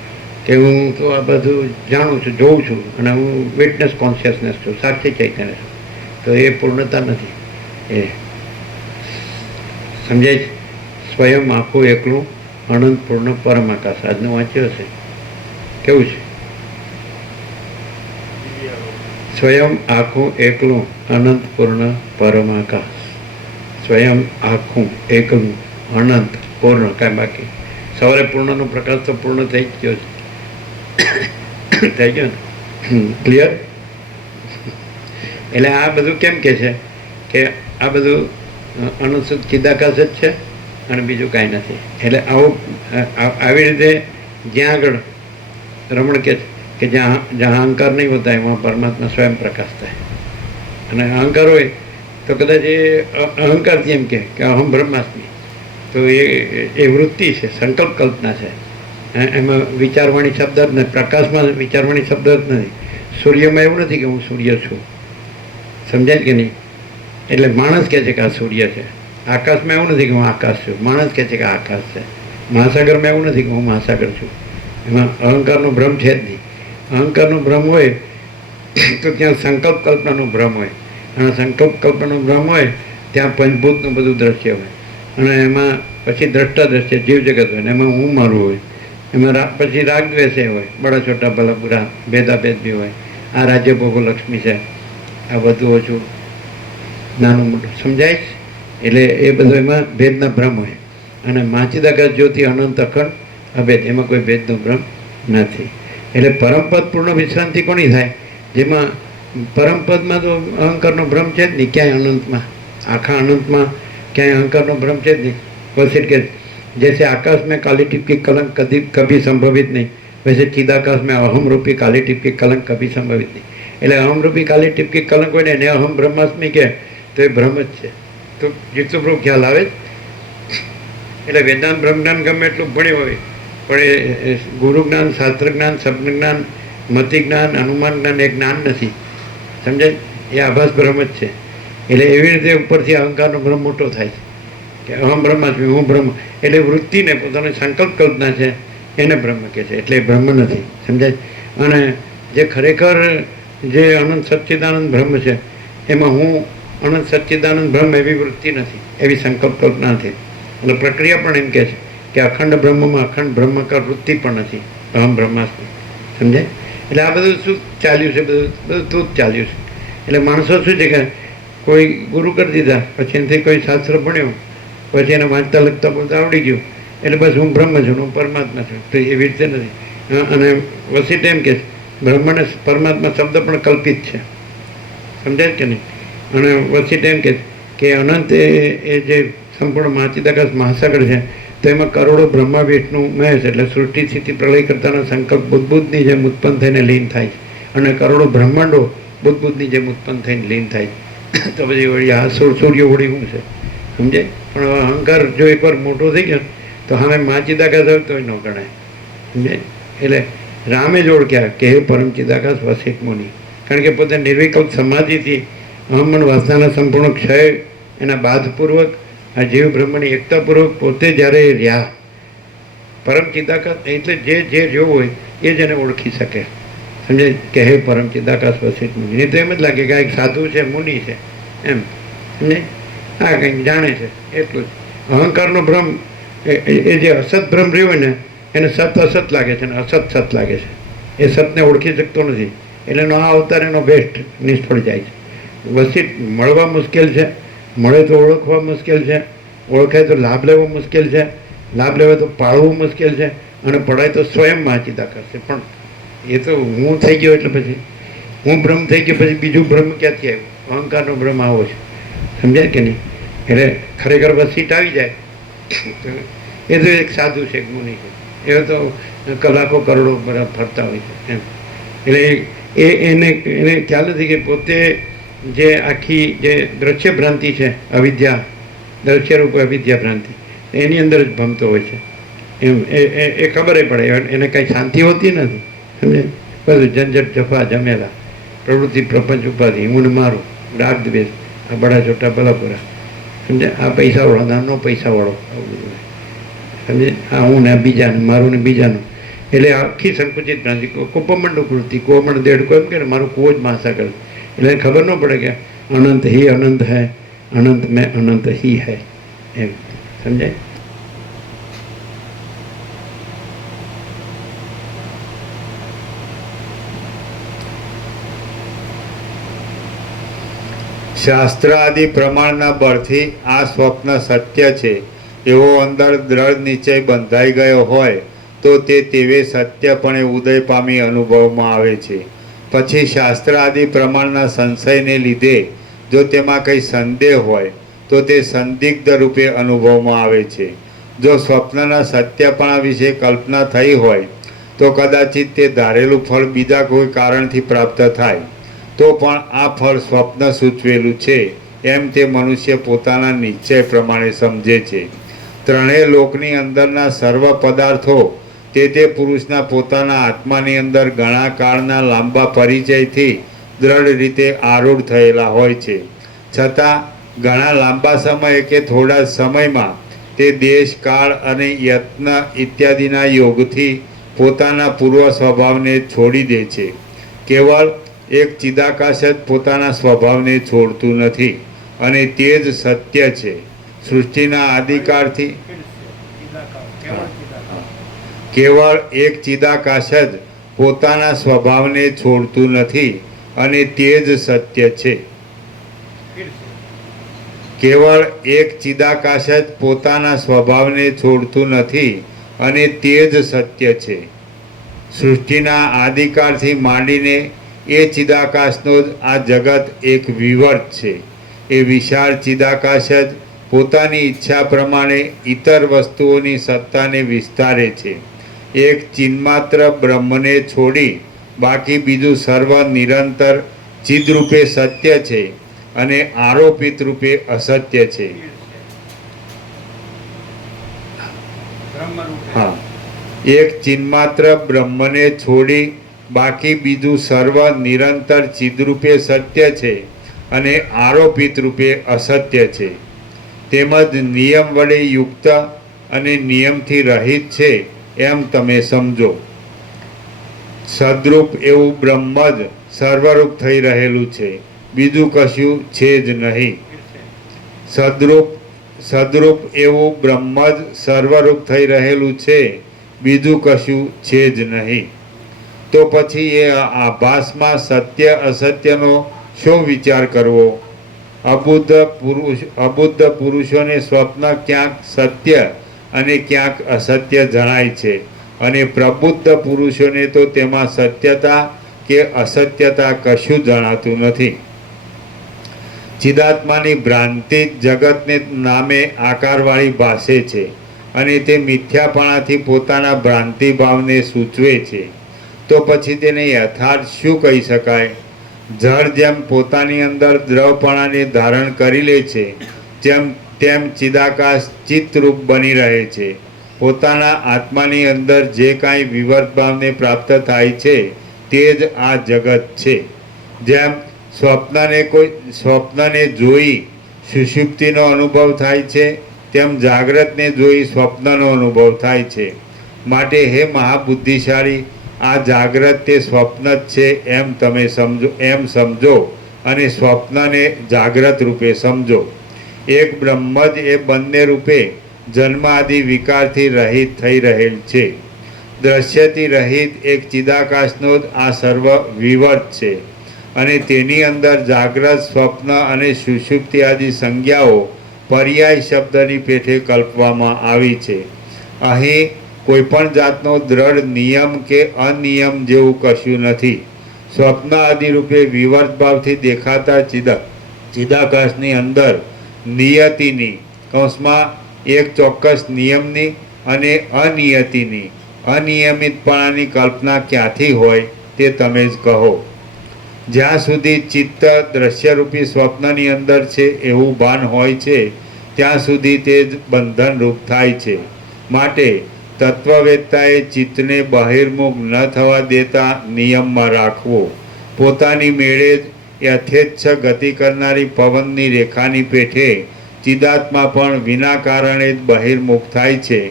કે હું તો આ બધું જાણું છું, જોઉં છું, અને હું વિટનેસ કોન્શિયસનેસ છું, સાક્ષી ચૈતન્ય છું, તો એ પૂર્ણતા નથી. એ સમજાય છે? સ્વયં આખું એકલું અનંત પૂર્ણ પરમાકાશ. આજનું વાંચ્યું હશે, કેવું છે? સ્વયં આખું એકલું અનંત પૂર્ણ પરમાકાશ. સ્વયં આખું એકલું અનંત પૂર્ણ, કાંઈ બાકી. સવારે પૂર્ણનો પ્રકાશ તો પૂર્ણ થઈ જ ગયો છે, થઈ ગયો ને? ક્લિયર? એટલે આ બધું કેમ કે છે કે આ બધું અનુસૂત ચિદાકાશ જ છે, અને બીજું કાંઈ નથી. એટલે આવું આવી રીતે જ્યાં આગળ રમણ કે कि जहाँ अहंकार नहीं होता है वहाँ परमात्मा स्वयं प्रकाश था. અને અહંકાર હોય તો કદાચ એ અહંકારથી એમ કે અહમ બ્રહ્માસ્મિ, તો એ વૃત્તિ છે, સંકલ્પ કલ્પના છે. એમાં વિચારવાણી શબ્દ જ નથી, પ્રકાશમાં વિચારવાણી શબ્દ જ નથી. સૂર્યમાં એવું નથી કે હું સૂર્ય છું, સમજાય કે નહીં? એટલે માણસ કહે છે કે આ સૂર્ય છે. આકાશમાં એવું નથી કે હું આકાશ છું, માણસ કહે છે કે આકાશ છે. મહાસાગરમાં એવું નથી કે હું મહાસાગર છું. એમાં અહંકારનો ભ્રમ છે જ નહીં. અહંકારનો ભ્રમ હોય તો ત્યાં સંકલ્પ કલ્પનાનો ભ્રમ હોય, અને સંકલ્પ કલ્પનાનો ભ્રમ હોય ત્યાં પંચભૂતનું બધું દ્રશ્ય હોય, અને એમાં પછી દ્રષ્ટા દ્રશ્ય જીવ જગત હોય, ને એમાં હું મારું હોય. એમાં પછી રાગ દ્વેષે હોય, બડા છોટા ભલા બુરા ભેદાભેદ બી હોય. આ રાજ્ય ભોગો લક્ષ્મી છે, આ બધું ઓછું નાનું મોટું, સમજાય? એટલે એ બધું એમાં ભેદના ભ્રમ હોય. અને માચિદાકાશ જ્યોતિ અનંત અખંડ અભેદ, એમાં કોઈ ભેદનો ભ્રમ નથી. એટલે પરમપદ પૂર્ણ વિશ્રાંતિ કોની થાય? જેમાં પરમપદમાં તો અહંકારનો ભ્રમ છે જ નહીં ક્યાંય. અનંતમાં, આખા અનંતમાં ક્યાંય અહંકારનો ભ્રમ છે જ નહીં. વસિત કે जैसे आकाश में काली टिप की कलंक कभी संभवित नहीं, वैसे चिदाकाश में अहम रूपी काली टिप की कलंक कभी संभवित नहीं. એટલે અહમ રૂપી કાલી ટીપ की કલંક હોય ને એને અહમ બ્રહ્માસ્મિ કે તો એ ભ્રમ જ છે. તો જેટલું બધું ખ્યાલ આવે જ. એટલે વેદાંત બ્રહ્મજ્ઞાન ગમે એટલું ભણ્યું હોય, પણ એ ગુરુ જ્ઞાન, શાસ્ત્ર જ્ઞાન, શબ્દ જ્ઞાન, મતિ જ્ઞાન, અનુમાન જ્ઞાન એ જ્ઞાન નથી, સમજાય? એ આભાસ ભ્રમ જ છે. એટલે એવી રીતે ઉપરથી અહંકારનો ભ્રમ મોટો થાય છે કે અહમ બ્રહ્માસ્મિ, હું બ્રહ્મ. એટલે વૃત્તિને પોતાની સંકલ્પ કલ્પના છે એને બ્રહ્મ કહે છે, એટલે બ્રહ્મ નથી, સમજાય? અને જે ખરેખર જે અનંત સચ્ચિદાનંદ બ્રહ્મ છે એમાં હું અનંત સચ્ચિદાનંદ બ્રહ્મ એવી વૃત્તિ નથી, એવી સંકલ્પ કલ્પના નથી. એટલે પ્રક્રિયા પણ એમ કહે છે કે અખંડ બ્રહ્મમાં અખંડ બ્રહ્મકાર વૃત્તિ પણ નથી, અહમ બ્રહ્માસ્મિ, સમજાય? એટલે આ બધું શું ચાલ્યું છે, બધું બધું તું જ ચાલ્યું છે. એટલે માણસો શું છે કે કોઈ ગુરુ કરી દીધા, પછી એનાથી કોઈ શાસ્ત્ર ભણ્યો, પછી એને વાંચતા લખતા બોલતા આવડી ગયું, એટલે બસ હું બ્રહ્મ છું, હું પરમાત્મા છું. તો એવી રીતે નથી. અને વસીટ એમ કે બ્રહ્મ અને પરમાત્મા શબ્દ પણ કલ્પિત છે, સમજાય છે કે નહીં? અને વસીટ એમ કે અનંત એ જે સંપૂર્ણ માચિદાકાશ મહાસાગર છે, તો એમાં કરોડો બ્રહ્મા વિષ્ણુ મહેશ એટલે સૃષ્ટિ સ્થિતિ પ્રલય કરતાનો સંકલ્પ બુદ્ધની જેમ ઉત્પન્ન થઈને લીન થાય છે, અને કરોડો બ્રહ્માંડો બુદ્ધની જેમ ઉત્પન્ન થઈને લીન થાય છે. તો પછી વળી આ સૂર્ય વળી શું છે, સમજાય? પણ અહંકાર જો એકવાર મોટો થઈ ગયો તો હવે માચિદાકાશ આવે તોય ન ગણાય, સમજાય? એટલે રામે જ ઓળખ્યા કે હે પરમ ચિદાકાશ વસિષ્ઠ મુનિ, કારણ કે પોતે નિર્વિકલ્પ સમાધિથી અહમન વાસનાના સંપૂર્ણ ક્ષય એના બાદપૂર્વક આ જીવ બ્રહ્મની એકતાપૂર્વક પોતે જ્યારે રહ્યા પરમ ચિદાકાશ, એટલે જે જોવું હોય એ જ એને ઓળખી શકે, સમજાય? કે હે પરમ ચિદાકાશ વસિષ્ઠ મુનિ. નહીં તો એમ જ લાગે કે આ એક સાધુ છે, મુનિ છે, એમ સમજાય? હા, કંઈક જાણે છે એટલું જ. અહંકારનો ભ્રમ એ જે અસત ભ્રમ રહ્યો હોય ને એને સત અસત લાગે છે, અને અસત સત લાગે છે. એ સતને ઓળખી શકતો નથી, એટલે એનો આ અવતાર એનો બેસ્ટ નિષ્ફળ જાય છે. વસિષ્ઠ મળવા મુશ્કેલ છે, મળે તો ઓળખવા મુશ્કેલ છે, ઓળખાય તો લાભ લેવો મુશ્કેલ છે, લાભ લેવા તો પાળવું મુશ્કેલ છે, અને પડાય તો સ્વયં માચિદાકાશ છે. પણ એ તો હું થઈ ગયો એટલે પછી હું બ્રહ્મ થઈ ગયો, પછી બીજું બ્રહ્મ ક્યાંથી આવ્યું? અહંકારનો બ્રહ્મ આવો છે, સમજાય કે નહીં? એટલે ખરેખર વસીટ આવી જાય તો એ તો એક સાધુ છે, એક મુનિ છે. એ તો કલાકો કરોડો બરાબર ફરતા હોય છે, એમ. એટલે એને ખ્યાલ નથી કે પોતે જે આખી જે દ્રશ્ય ભ્રાંતિ છે, અવિદ્યા, દ્રશ્યરૂપ અવિદ્યા ભ્રાંતિ, એની અંદર જ ભમતો હોય છે, એમ. એ ખબર પડે, એને કાંઈ શાંતિ હોતી નથી, સમજે? બધું ઝંઝટ જફા જમેલા, પ્રવૃત્તિ પ્રપંચ ઉપાધિ, હું ને મારું, રાગ દ્વેષ, આ બડા છોટા બલાપુરા, સમજે? આ પૈસાવાળો, નાનો પૈસાવાળો, સમજે? આ હું ને બીજાનું, મારું ને બીજાનું. એટલે આખી સંકુચિત ભ્રાંતિ, કુપમંડ વૃત્તિ, કોમણ દેડ કોઈ એમ કે મારું કુવો જ મહાસાગર. એટલે ખબર ન પડે કે અનંત હી અનંત હૈ, અનંત મેં અનંત હી હૈ, એમ, સમજાય? શાસ્ત્ર આદિ પ્રમાણના બળથી આ સ્વપ્ન સત્ય છે એવો અંદર દ્રઢ નિશ્ચય બંધાઈ ગયો હોય તો તે તેવે સત્યપણે ઉદય પામી અનુભવમાં આવે છે. પછી શાસ્ત્ર આદિ પ્રમાણના સંશયને લીધે જો તેમાં કંઈ સંદેહ હોય તો તે સંદિગ્ધ રૂપે અનુભવમાં આવે છે. જો સ્વપ્નના સત્યપણા વિશે કલ્પના થઈ હોય તો કદાચિત તે ધારેલું ફળ બીજા કોઈ કારણથી પ્રાપ્ત થાય તો પણ આ ફળ સ્વપ્ન સૂચવેલું છે એમ તે મનુષ્ય પોતાના નિશ્ચય પ્રમાણે સમજે છે. ત્રણેય લોકની અંદરના સર્વ પદાર્થો તે પુરુષના પોતાના આત્માની અંદર ઘણા કાળના લાંબા પરિચયથી દ્રઢ રીતે આરૂઢ થયેલા હોય છે. છતાં ઘણા લાંબા સમય કે થોડા સમયમાં તે દેશ કાળ અને યત્ન ઇત્યાદિના યોગથી પોતાના પૂર્વ સ્વભાવને છોડી દે છે. કેવળ એક ચિદાકાશ જ પોતાના સ્વભાવને છોડતું નથી, અને તે જ સત્ય છે. સૃષ્ટિના આદિકાળથી કેવળ એક ચિદાકાશ જ પોતાના સ્વભાવને છોડતું નથી, અને તે જ સત્ય છે. કેવળ એક ચિદાકાશ જ પોતાના સ્વભાવને છોડતું નથી, અને તે જ સત્ય છે. સૃષ્ટિના આદિકાળથી માંડીને એ ચિદાકાશનો જ આ જગત એક વિવર્ત છે. એ વિશાળ ચિદાકાશ જ પોતાની ઈચ્છા પ્રમાણે ઇતર વસ્તુઓની સત્તાને વિસ્તારે છે. એક ચિન્માત્ર બ્રહ્મને છોડી બાકી બીજું સર્વ નિરંતર ચિદરૂપે સત્ય છે અને આરોપિત રૂપે અસત્ય છે. હા, એક ચિન્માત્ર બ્રહ્મને છોડી બાકી બીજું સર્વ નિરંતર ચિદરૂપે સત્ય છે અને આરોપિત રૂપે અસત્ય છે. તેમજ નિયમ વડે યુક્ત અને નિયમથી રહિત છે એમ તમે સમજો. સદરૂપ એવું બ્રહ્મ જ સર્વરૂપ થઈ રહેલું છે, બીજું કશું છે જ નહીં. સદરૂપ એવું બ્રહ્મ જ સર્વરૂપ થઈ રહેલું છે, બીજું કશું છે જ નહીં. તો પછી એ આભાસમાં સત્ય અસત્યનો શો વિચાર કરવો? અબુદ્ધ પુરુષોને સ્વપ્ન ક્યાંક સત્ય અને ક્યાંક અસત્ય જણાય છે, અને પ્રબુદ્ધ પુરુષોને તો તેમાં સત્યતા કે અસત્યતા કશું જણાતું નથી. ચિદાત્માની ભ્રાંતિ જગતને નામે આકારવાળી ભાસે છે, અને તે મિથ્યાપણાથી પોતાના ભ્રાંતિ ભાવને સૂચવે છે. તો પછી તેને યથાર્થ શું કહી શકાય? જળ જેમ પોતાની અંદર દ્રવપણાને ધારણ કરી લે છે, તેમ ચિદાકાશ ચિત્તરૂપ બની રહે છે. પોતાના આત્માની અંદર જે કાંઈ વિવર્ત ભાવને પ્રાપ્ત થાય છે તે જ આ જગત છે. જેમ સ્વપ્નને જોઈ સુષુપ્તિનો અનુભવ થાય છે, તેમ જાગ્રતને જોઈ સ્વપ્નનો અનુભવ થાય છે. માટે હે મહાબુદ્ધિશાળી, આ જાગ્રત તે સ્વપ્ન જ છે એમ તમે સમજો અને સ્વપ્નને જાગ્રત રૂપે સમજો. એક બ્રહ્મ જ એ બંને રૂપે જન્મ આદિ વિકારથી રહિત થઈ રહેલ છે. દ્રશ્યથી રહિત એક ચિદાકાશનો જ આ સર્વ વિવર્ત છે, અને તેની અંદર જાગ્રત, સ્વપ્ન અને સુષુપ્તિ આદિ સંજ્ઞાઓ પર્યાય શબ્દની પેઠે કલ્પવામાં આવી છે. અહીં કોઈપણ જાતનો દ્રઢ નિયમ કે અનિયમ જેવું કશું નથી. સ્વપ્ન આદિ રૂપે વિવર્ત ભાવથી દેખાતા ચિદાકાશની અંદર નિયતિની કૌંસમાં એક ચોક્કસ નિયમની અને અનિયતિની અનિયમિતપણાની કલ્પના ક્યાંથી હોય તે તમે જ કહો. જ્યાં સુધી ચિત્ત દ્રશ્યરૂપી સ્વપ્નની અંદર છે એવું ભાન હોય છે, ત્યાં સુધી તે જ બંધનરૂપ થાય છે. માટે તત્વવેત્તાએ ચિત્તને બહિર્મુખ ન થવા દેતા નિયમમાં રાખવો. પોતાની મેળે જ યથેચ્છ ગતિ કરનારી પવનની રેખાની પેઠે ચિદાત્મા પણ વિના કારણે જ બહિર્મુખ થાય છે.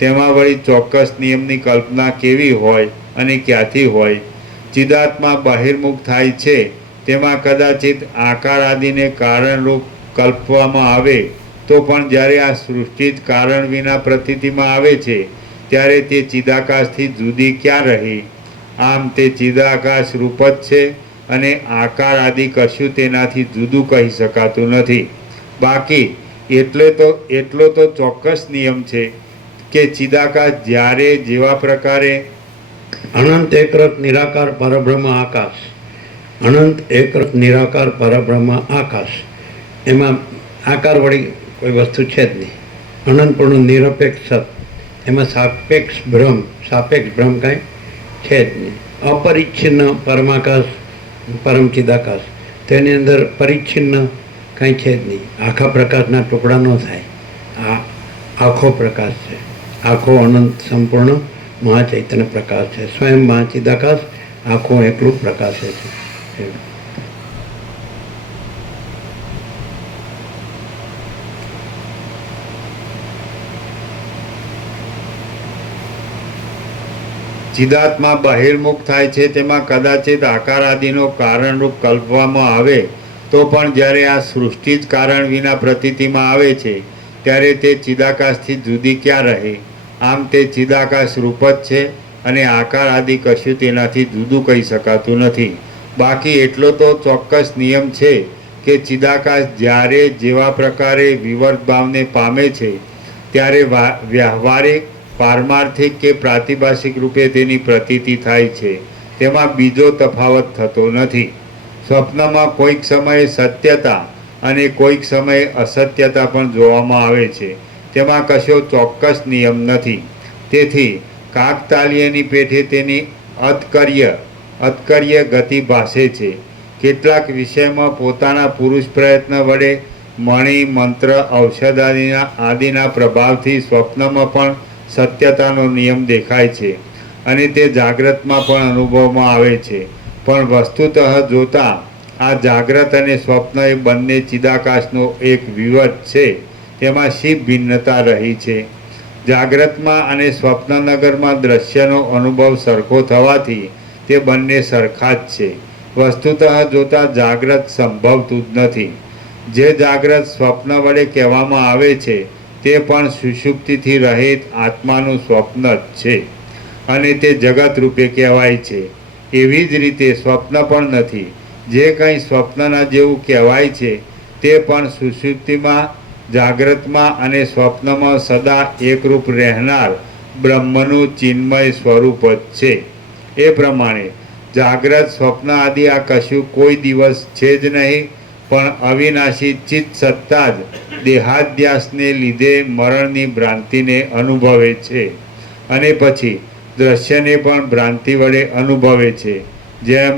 તેમાં વળી ચોક્કસ નિયમની કલ્પના કેવી હોય અને ક્યાંથી હોય? ચિદાત્મા બહિર્મુખ થાય છે તેમાં કદાચિત આકાર આદિને કારણરૂપ કલ્પવામાં આવે, તો પણ જ્યારે આ સૃષ્ટિ જ કારણ વિના પ્રતીતિમાં આવે છે ત્યારે તે ચિદાકાશથી જુદી ક્યાં રહી? આમ તે ચિદાકાશ રૂપ જ છે, અને આકાર આદિ કશું તેનાથી જુદું કહી શકાતું નથી. બાકી એટલો તો ચોક્કસ નિયમ છે કે ચિદાકાશ જ્યારે જેવા પ્રકારે અનંત એકરસ નિરાકાર પરબ્રહ્મ આકાશ, અનંત એકરસ નિરાકાર પરબ્રહ્મ આકાશ, એમાં આકાર વળી કોઈ વસ્તુ છે જ નહીં. અનંતપૂર્ણ નિરપેક્ષ સત, એમાં સાપેક્ષ ભ્રમ કાંઈ છે જ નહીં. અપરિચ્છિન્ન પરમાકાશ, પરમ ચિદાકાશ, તેની અંદર પરિચ્છિન્ન કાંઈ છે જ નહીં. આખા પ્રકાશના ટુકડા ન થાય. આ આખો પ્રકાશ છે, આખો અનંત સંપૂર્ણ મહાચૈતન્ય પ્રકાશ છે. સ્વયં મહાચિદાકાશ આખો એકલું પ્રકાશે છે. ચિદાત્મા બહિર્મુખ થાય છે તેમાં કદાચિત આકાર આદિનો કારણરૂપ કલ્પવામાં આવે, તો પણ જ્યારે આ સૃષ્ટિ જ કારણ વિના પ્રતીતિમાં આવે છે ત્યારે તે ચિદાકાશથી જુદી ક્યાં રહે? આમ તે ચિદાકાશ રૂપ જ છે, અને આકાર આદિ કશું તેનાથી જુદું કહી શકાતું નથી. બાકી એટલો તો ચોક્કસ નિયમ છે કે ચિદાકાશ જ્યારે જેવા પ્રકારે વિવર્ત ભાવને પામે છે ત્યારે વ્યવહારિક, પારમાર્થિક કે પ્રાતિભાષિક રૂપે તેની પ્રતીતિ થાય છે. તેમાં બીજો તફાવત થતો નથી. સ્વપ્નમાં કોઈક સમયે સત્યતા અને કોઈક સમયે અસત્યતા પણ જોવામાં આવે છે. તેમાં કશો ચોક્કસ નિયમ નથી. તેથી કાકતાલીયની પેઠે તેની અતકર્ય ગતિ ભાસે છે. કેટલાક વિષયમાં પોતાના પુરુષ પ્રયત્ન વડે મણિ, મંત્ર, ઔષધ આદિના પ્રભાવથી સ્વપ્નમાં પણ સત્યતાનો નિયમ દેખાય છે, અને તે જાગ્રતમાં પણ અનુભવમાં આવે છે. પણ વસ્તુતઃ જોતાં આ જાગ્રત અને સ્વપ્ન એ બંને ચિદાકાશનો એક વિવર્ત છે. તેમાં શી ભિન્નતા રહી છે? જાગ્રતમાં અને સ્વપ્નનગરમાં દ્રશ્યનો અનુભવ સરખો થવાથી તે બંને સરખા જ છે. વસ્તુતઃ જોતાં જાગ્રત સંભવતું જ નથી. જે જાગ્રત સ્વપ્ન વડે કહેવામાં આવે છે તે પણ સુષુપ્તિથી રહિત આત્માનું સ્વપ્ન જ છે, અને તે જગત રૂપે કહેવાય છે. એવી જ રીતે સ્વપ્ન પણ નથી. જે કંઈ સ્વપ્નના જેવું કહેવાય છે તે પણ સુષુપ્તિમાં, જાગ્રતમાં અને સ્વપ્નમાં સદા એકરૂપ રહેનાર બ્રહ્મનું ચિન્મય સ્વરૂપ જ છે. એ પ્રમાણે જાગ્રત, સ્વપ્ન આદિ આ કશું કોઈ દિવસ છે જ નહીં, પણ અવિનાશી ચિત્ત સત્તા જ દેહાધ્યાસને લીધે મરણની ભ્રાંતિને અનુભવે છે અને પછી દ્રશ્યને પણ ભ્રાંતિ વડે અનુભવે છે. જેમ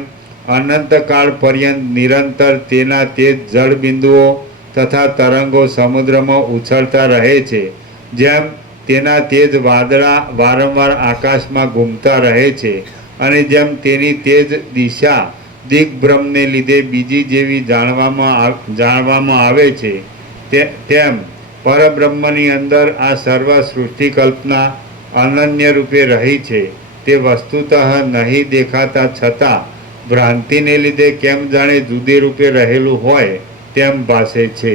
અનંતકાળ પર્યંત નિરંતર તેના તે જ જળ બિંદુઓ તથા તરંગો સમુદ્રમાં ઉછળતા રહે છે, જેમ તેના તે જ વાદળા વારંવાર આકાશમાં ઘૂમતા રહે છે, અને જેમ તેની તે જ દિશા દિગ્ભ્રમને લીધે બીજી જેવી જાણવામાં આવે છે, તેમ પરબ્રહ્મની અંદર આ સર્વ સૃષ્ટિ કલ્પના અનન્ય રૂપે રહી છે. તે વસ્તુતઃ નહીં દેખાતા છતાં ભ્રાંતિને લીધે કેમ જાણે જુદી રૂપે રહેલું હોય તેમ ભાસે છે.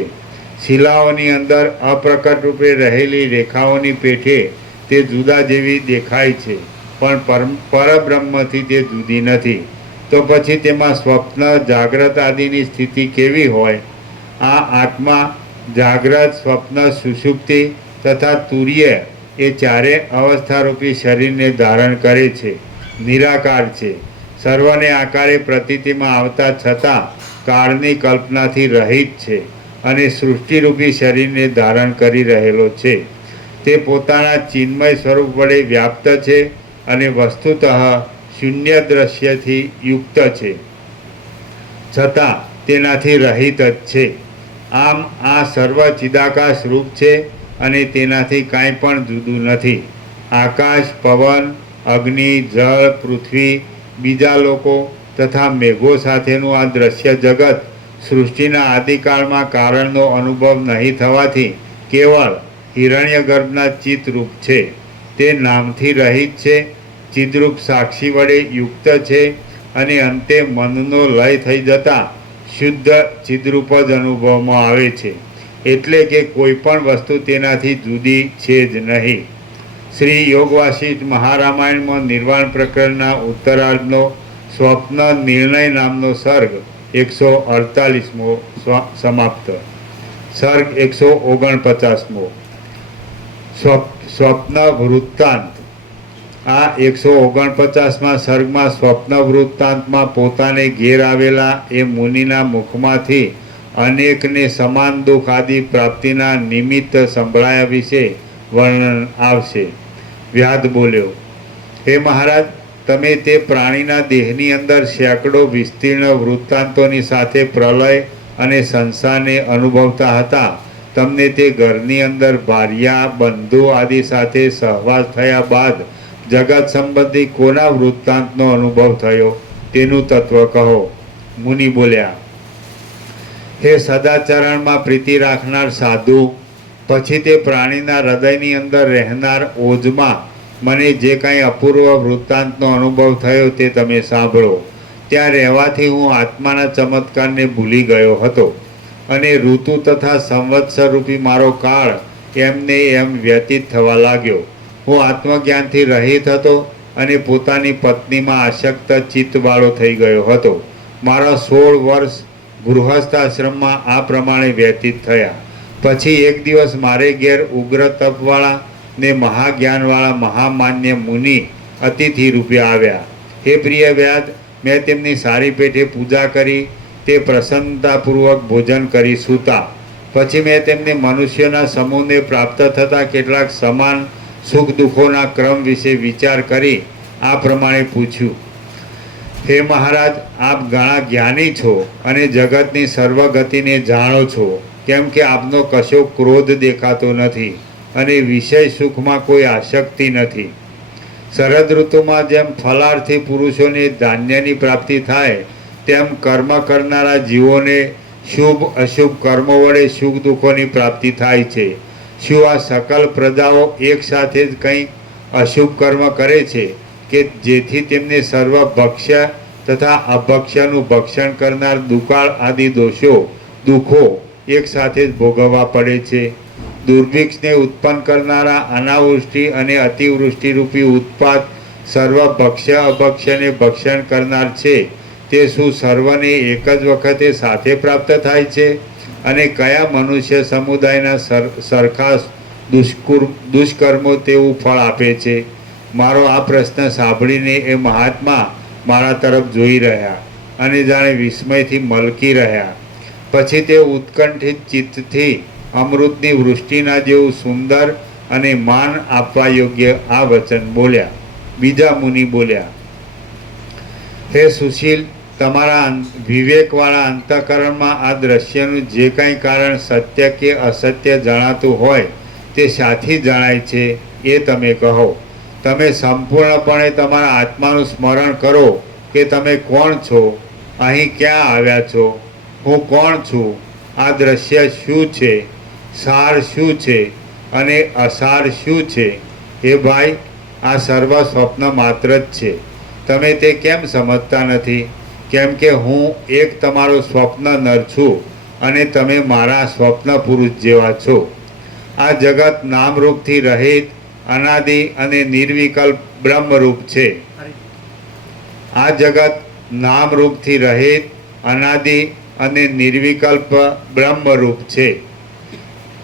શિલાઓની અંદર અપ્રકટ રૂપે રહેલી રેખાઓની પેઠે તે જુદા જેવી દેખાય છે, પણ પરબ્રહ્મથી તે જુદી નથી. તો પછી તેમાં સ્વપ્ન, જાગ્રત આદિની સ્થિતિ કેવી હોય? આ આત્મા જાગ્રત, સ્વપ્ન, સુષુપ્તિ તથા તુર્ય એ ચારે અવસ્થારૂપી શરીરને ધારણ કરે છે, નિરાકાર છે, સર્વને આકારે પ્રતીતિમાં આવતા છતાં કાળની કલ્પનાથી રહિત છે અને સૃષ્ટિરૂપી શરીરને ધારણ કરી રહેલો છે. તે પોતાના ચિન્મય સ્વરૂપ વડે વ્યાપ્ત છે અને વસ્તુતઃ શૂન્ય દ્રશ્યથી યુક્ત છે, છતાં તેનાથી રહિત જ છે. આમ આ સર્વ ચિદાકાશ રૂપ છે અને તેનાથી કાંઈ પણ જુદું નથી. આકાશ, પવન, અગ્નિ, જળ, પૃથ્વી, બીજા લોકો તથા મેઘો સાથેનું આ દ્રશ્ય જગત સૃષ્ટિના આદિકાળમાં કારણનો અનુભવ નહીં થવાથી કેવળ હિરણ્યગર્ભના ચિત્તરૂપ છે. તે નામથી રહિત છે, ચિદ્રૂપ સાક્ષી વડે યુક્ત છે અને અંતે મનનો લય થઈ જતાં શુદ્ધ ચિદ્રૂપ જ અનુભવમાં આવે છે. એટલે કે કોઈ પણ વસ્તુ તેનાથી જુદી છે જ નહીં. શ્રી યોગ વાસિષ્ઠ મહારામાયણમાં નિર્વાણ પ્રકરણના ઉત્તરાર્ધનો સ્વપ્ન નિર્ણય નામનો સર્ગ 148મો સમાપ્ત. સર્ગ 149મો સ્વપ્ન વૃત્તાંત. આ 149મા સર્ગમાં સ્વપ્ન વૃત્તાંતમાં પોતાને ઘેર આવેલા એ મુનિના મુખમાંથી અનેકને સમાન દુઃખ આદિ પ્રાપ્તિના નિમિત્ત સંભળાયા વિશે વર્ણન આવશે. વ્યાદ બોલ્યો, હે મહારાજ, તમે તે પ્રાણીના દેહની અંદર સેંકડો વિસ્તીર્ણ વૃત્તાંતોની સાથે પ્રલય અને સંસારને અનુભવતા હતા. તમને તે ઘરની અંદર ભાર્યા, બંધુ આદિ સાથે સહવાસ થયા બાદ જગત સંબંધી કોના વૃત્તાંતનો અનુભવ થયો તેનું તત્વ કહો. મુનિ બોલ્યા, હે સદાચરણમાં પ્રીતિ રાખનાર સાધુ, પછી તે પ્રાણીના હૃદયની અંદર રહેનાર ઓજમાં મને જે કાંઈ અપૂર્વ વૃત્તાંતનો અનુભવ થયો તે તમે સાંભળો. ત્યાં રહેવાથી હું આત્માના ચમત્કારને ભૂલી ગયો હતો અને ઋતુ તથા સંવત્સર રૂપી મારો કાળ એમને એમ વ્યતીત થવા લાગ્યો. હું આત્મજ્ઞાનથી રહિત હતો અને પોતાની પત્નીમાં આસક્ત ચિત્તવાળો થઈ ગયો હતો. મારા 16 વર્ષ ગૃહસ્થાશ્રમમાં આ પ્રમાણે વ્યતીત થયા. પછી એક દિવસ મારે ઘેર ઉગ્ર તપવાળા ને મહાજ્ઞાનવાળા મહામાન્ય મુનિ અતિથિ રૂપે આવ્યા. હે પ્રિય વ્યાદ, મેં તેમની સારી પેઠે પૂજા કરી, તે પ્રસન્નતાપૂર્વક ભોજન કરી સૂતા. પછી મેં તેમને મનુષ્યના સમૂહને પ્રાપ્ત થતા કેટલાક સમાન સુખ દુઃખોના ક્રમ વિશે વિચાર કરી આ પ્રમાણે પૂછ્યું, હે મહારાજ, આપ ઘણા જ્ઞાની છો અને જગતની સર્વગતિને જાણો છો, કેમ કે આપનો કશો ક્રોધ દેખાતો નથી અને વિષય સુખમાં કોઈ આસક્તિ નથી. શરદ ઋતુમાં જેમ ફલાર્થી પુરુષોને ધાન્યની પ્રાપ્તિ થાય તેમ કર્મ કરનારા જીવોને શુભ અશુભ કર્મો વડે સુખ દુઃખોની પ્રાપ્તિ થાય છે. શું આ સકલ પ્રજાઓ એક સાથે જ કંઈ અશુભ કર્મ કરે છે કે જેથી તેમને સર્વ ભક્ષ્ય તથા અભક્ષ્યનું ભક્ષણ કરનાર દુકાળ આદિ દુઃખો એક સાથે જ ભોગવવા પડે છે? દુર્ભિક્ષને ઉત્પન્ન કરનારા અનાવૃષ્ટિ અને અતિવૃષ્ટિરૂપી ઉત્પાત સર્વ ભક્ષ્ય અભક્ષ્યને ભક્ષણ કરનાર છે તે શું સર્વને એક જ વખતે સાથે પ્રાપ્ત થાય છે? અને કયા મનુષ્ય સમુદાયના સરખા દુષ્કર્મો તેવું ફળ આપે છે? મારો આ પ્રશ્ન સાંભળીને એ મહાત્મા મારા તરફ જોઈ રહ્યા અને જાણે વિસ્મયથી મલકી રહ્યા. પછી તે ઉત્કંઠિત ચિત્તથી અમૃતની વૃષ્ટિના જેવું સુંદર અને માન આપવા યોગ્ય આ વચન બોલ્યા. બીજા મુનિ બોલ્યા, હે સુશીલ, તમારા વિવેકવાળા અંતઃકરણમાં આ દ્રશ્યનું જે કંઈ કારણ સત્ય કે અસત્ય જણાતું હોય તે શાથી જણાય છે એ તમે કહો. તમે સંપૂર્ણપણે તમારા આત્માનું સ્મરણ કરો કે તમે કોણ છો, અહીં ક્યાં આવ્યા છો, હું કોણ છું, આ દ્રશ્ય શું છે, સાર શું છે અને અસાર શું છે? હે ભાઈ, આ સર્વ સ્વપ્ન માત્ર જ છે. તમે તે કેમ સમજતા નથી? કેમ કે હું એક તમારો સ્વપ્ન નર છું અને તમે મારા સ્વપ્ન પુરુષ જેવા છો. આ જગત નામરૂપથી રહિત, અનાદિ અને નિર્વિકલ્પ બ્રહ્મરૂપ છે. આ જગત નામરૂપથી રહિત, અનાદિ અને નિર્વિકલ્પ બ્રહ્મરૂપ છે.